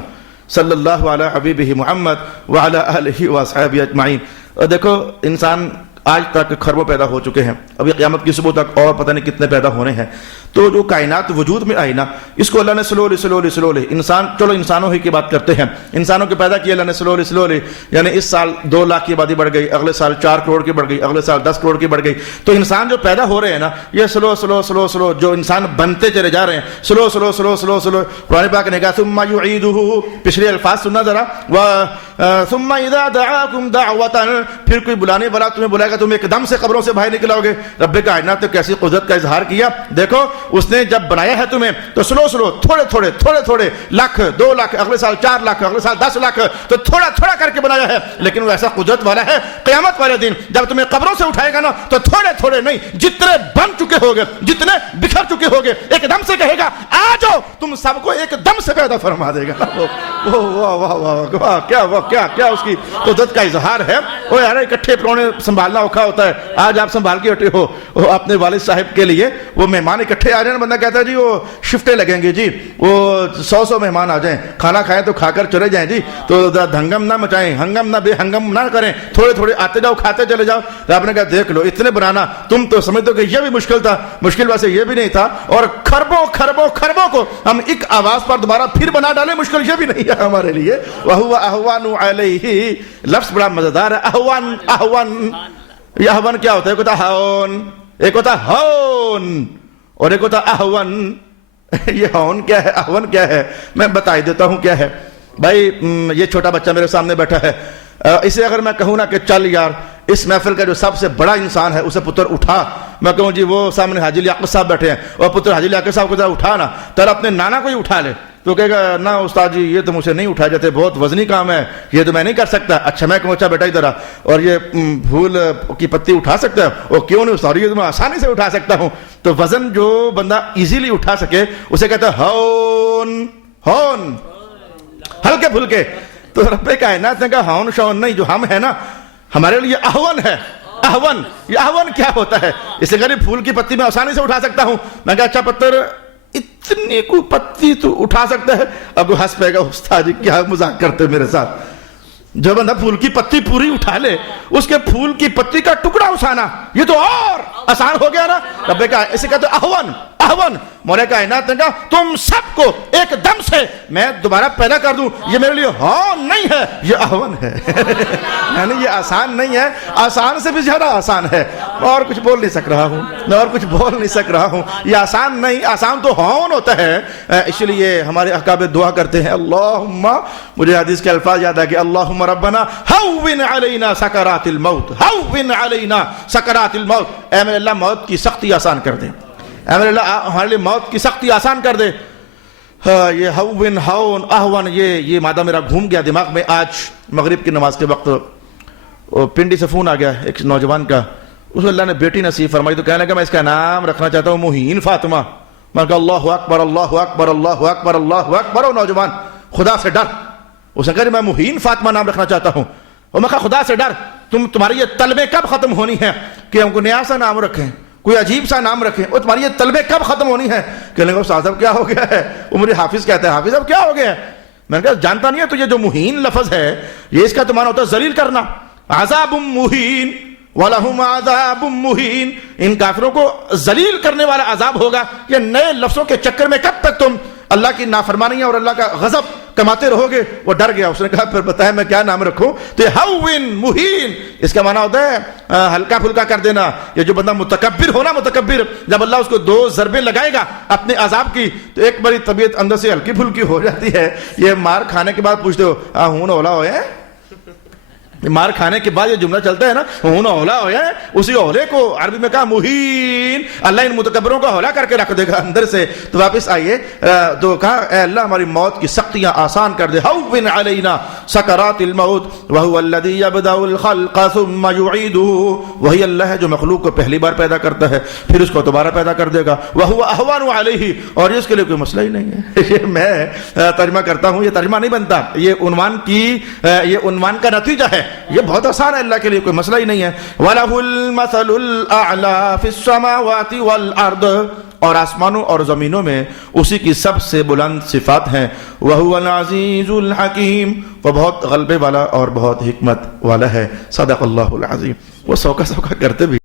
صلی اللہ علی حبیبہ محمد وعلی آلہ واصحابہ اجمعین. اور دیکھو انسان آج تک کھربوں پیدا ہو چکے ہیں, ابھی قیامت کی صبح تک اور پتہ نہیں کتنے پیدا ہونے ہیں. تو جو کائنات وجود میں آئی نا, اس کو اللہ نے سلولی انسان, چلو انسانوں ہی کی بات کرتے ہیں, انسانوں کے پیدا کیے اللہ نے سلولی. یعنی اس سال 2 لاکھ کی آبادی بڑھ گئی, اگلے سال 4 کروڑ کی بڑھ گئی, اگلے سال 10 کروڑ کی بڑھ گئی. تو انسان جو پیدا ہو رہے ہیں نا, یہ سلو جو انسان بنتے چلے جا رہے ہیں, سلو. قرآن پاک نے کہا ثم یعیدہ, پچھلے الفاظ سننا ذرا, ثم اذا دعاکم دعوۃ, پھر کوئی بلانے والا تمہیں بلائے گا, تم ایک دم سے قبروں سے باہر نکل آؤ گے. رب کائنات نے کیسی قدرت کا اظہار کیا. دیکھو اس نے جب بنایا ہے تمہیں تو سلو تھوڑے لاکھ, 2 لاکھ, اگلے سال 4 لاکھ, اگلے سال 10 لاکھ, تو تھوڑا کر کے بنایا ہے. لیکن وہ ایسا قدرت والا ہے, قیامت والے دن جب تمہیں قبروں سے اٹھائے گا نا, تو تھوڑے نہیں, جتنے بن چکے ہوگے, جتنے بکھر چکے ہوگے, ایک دم سے کہے گا آ جاؤ, تم سب کو ایک دم سے پیدا فرما دے گا. واہ کیا اس کی قدرت کا اظہار ہے. وہ یار اکٹھے پرونے سنبھالنا اوکھا ہوتا ہے. آج آپ سنبھال کے ہٹے ہو اپنے والد صاحب کے لیے, وہ مہمان اکٹھے آ جائیں, بندہ کہتا ہے جی وہ شفٹیں لگیں گے جی, وہ 100 مہمان آ جائیں, کھانا کھائیں تو کھا کر چلے جائیں جی, تو ہنگم نہ مچائیں, ہنگم نہ بے ہنگم نہ کریں, تھوڑے تھوڑے آتے جاؤ کھاتے چلے جاؤ. آپ نے کہا دیکھ لو اتنے بنانا, تم تو سمجھتے ہو کہ یہ بھی مشکل تھا, مشکل ویسے یہ بھی نہیں تھا, اور خربوں خربوں خربوں کو ہم ایک آواز پر دوبارہ پھر بنا ڈالیں, مشکل یہ بھی نہیں ہے ہمارے لیے. وَهُوَ أَهْوَنُ عَلَيْهِ لفظ بڑا مزیدار ہے. اہون, اہون, یہ اہون کیا ہوتا ہے؟ ایک ہوتا ہون, ایک ہوتا ہون, اور ایک ہوتا اہون. یہ ہون کیا ہے, اہون کیا ہے, میں بتا دیتا ہوں کیا ہے. بھائی یہ چھوٹا بچہ میرے سامنے بیٹھا ہے, اسے اگر میں کہوں نا کہ چل یار اس محفل کا جو سب سے بڑا انسان ہے اسے پتر اٹھا, میں کہوں جی وہ سامنے حاجی لیاقت صاحب بیٹھے ہیں, اور پتر حاجی لیاقت صاحب کو ذرا اٹھا نا, تر اپنے نانا کو ہی اٹھا لے, تو کہے گا نا استاد جی یہ تو مجھ سے نہیں اٹھا جاتے, بہت وزنی کام ہے, یہ تو میں نہیں کر سکتا. اچھا میں کہوں اچھا بیٹا ادھر آ, اور یہ پھول کی پتی اٹھا سکتا ہے؟ اور کیوں نہیں استاد, یہ تو میں آسانی سے اٹھا سکتا ہوں. تو وزن جو بندہ ایزیلی اٹھا سکے اسے کہتا ہے ہون, ہون, ہلکے پھلکے. تو رب کائنات نے کہا ہون شون نہیں, جو ہم ہے نا ہمارے لیے اہون ہے. اہون, یہ اہون کیا ہوتا ہے؟ اسے غریب پھول کی پتی میں آسانی سے اٹھا سکتا ہوں. میں کہا اچھا پتر اتنی کو پتی تو اٹھا سکتا ہے؟ اب وہ ہنس پائے گا, استاد جی کیا مذاق کرتے میرے ساتھ. جو بندہ پھول کی پتی پوری اٹھا لے, اس کے پھول کی پتی کا ٹکڑا اٹھانا یہ تو اور آسان ہو گیا نا. رب کہا اسے کہتے اہون, اہون. مولا کائنات نے کہا تم سب کو ایک دم سے میں دوبارہ پیدا کر دوں, یہ میرے لیے ہون نہیں ہے, یہ اہون ہے. یعنی یہ آسان نہیں ہے, آسان سے بھی زیادہ آسان ہے. اور کچھ بول نہیں سک رہا ہوں, میں اور کچھ بول نہیں سک رہا ہوں. یہ آسان نہیں, آسان تو ہون ہوتا ہے. اس لیے ہمارے اکابر دعا کرتے ہیں اللہم, مجھے حدیث کے الفاظ یاد ہے کہ اللہم ربنا ہون علینا سکرات الموت, ہون علینا سکرات الموت. اے میرے اللہ موت کی سختی آسان کر دے, اے میرے اللہ ہمارے لیے موت کی سختی آسان کر دے. یہ ہون, ہون, اہون, یہ مادہ میرا گھوم گیا دماغ میں. آج مغرب کی نماز کے وقت پنڈی سے فون آ گیا ایک نوجوان کا, اس کو اللہ نے بیٹی نصیب فرمائی, تو کہنے لگا میں اس کا نام رکھنا چاہتا ہوں موہین فاطمہ. میں کہا اللہ اکبر, اللہ اکبر, اللہ اکبر, اللہ اکبر. او نوجوان خدا سے ڈر. اس نے کہا میں موہین فاطمہ نام رکھنا چاہتا ہوں. اور میں کہا خدا سے ڈر, تمہاری یہ طلبیں کب ختم ہونی ہے کہ ہم کو نیا سا نام رکھیں, کوئی عجیب سا نام رکھیں, اور تمہاری یہ طلبیں کب ختم ہونی ہے؟ کہنے لگا استاد صاحب کیا ہو گیا ہے؟ وہ مجھے حافظ کہتا ہے, حافظ صاحب کیا ہو گیا ہے؟ میں نے کہا جانتا نہیں ہے تو یہ جو مہین لفظ ہے یہ اس کا تو معنی ہوتا ہے ذلیل کرنا. عذاب مہین وَلَهُمْ عَذَابٌ مُّهِينٌ, ان کافروں کو ذلیل کرنے والا عذاب ہوگا. یہ نئے لفظوں کے چکر میں کب تک تم اللہ کی نافرمانی اور اللہ کا غضب کماتے رہو گے؟ وہ ڈر گیا, اس نے کہا پھر بتائیں میں کیا نام رکھوں؟ تو ہون مہین اس کا معنی ہوتا ہے ہلکا پھلکا کر دینا. یہ جو بندہ متکبر ہونا, متکبر, جب اللہ اس کو 2 ضربیں لگائے گا اپنے عذاب کی تو ایک بڑی طبیعت اندر سے ہلکی پھلکی ہو جاتی ہے. یہ مار کھانے کے بعد پوچھتے ہو ہون اولا ہوئے, مار کھانے کے بعد یہ جملہ چلتا ہے نا ہون اولا ہویا ہے, اسی اولے کو عربی میں کہا مہین. اللہ ان متکبروں کا اولا کر کے رکھ دے گا اندر سے. تو واپس آئیے, تو کہا اے اللہ ہماری موت کی سختیاں آسان کر دے. ہون علینا سکرات الموت وہو الذی یبدأ الخلق ثم یعیدہ, وہی اللہ ہے جو مخلوق کو پہلی بار پیدا کرتا ہے پھر اس کو دوبارہ پیدا کر دے گا. وہو اہون علیہ, اور اس کے لیے کوئی مسئلہ ہی نہیں ہے. یہ میں ترجمہ کرتا ہوں, یہ ترجمہ نہیں بنتا, یہ عنوان کا نتیجہ ہے. یہ بہت آسان ہے, اللہ کے لیے کوئی مسئلہ ہی نہیں ہے. وَلَهُ الْمَثَلُ الْأَعْلَى فِي السَّمَاوَاتِ وَالْأَرْضِ, اور آسمانوں اور زمینوں میں اسی کی سب سے بلند صفات ہیں. وَهُوَ الْعَزِيزُ الْحَكِيمُ, وہ بہت غلبے والا اور بہت حکمت والا ہے. صدق اللہ العظیم. وہ سوکا کرتے بھی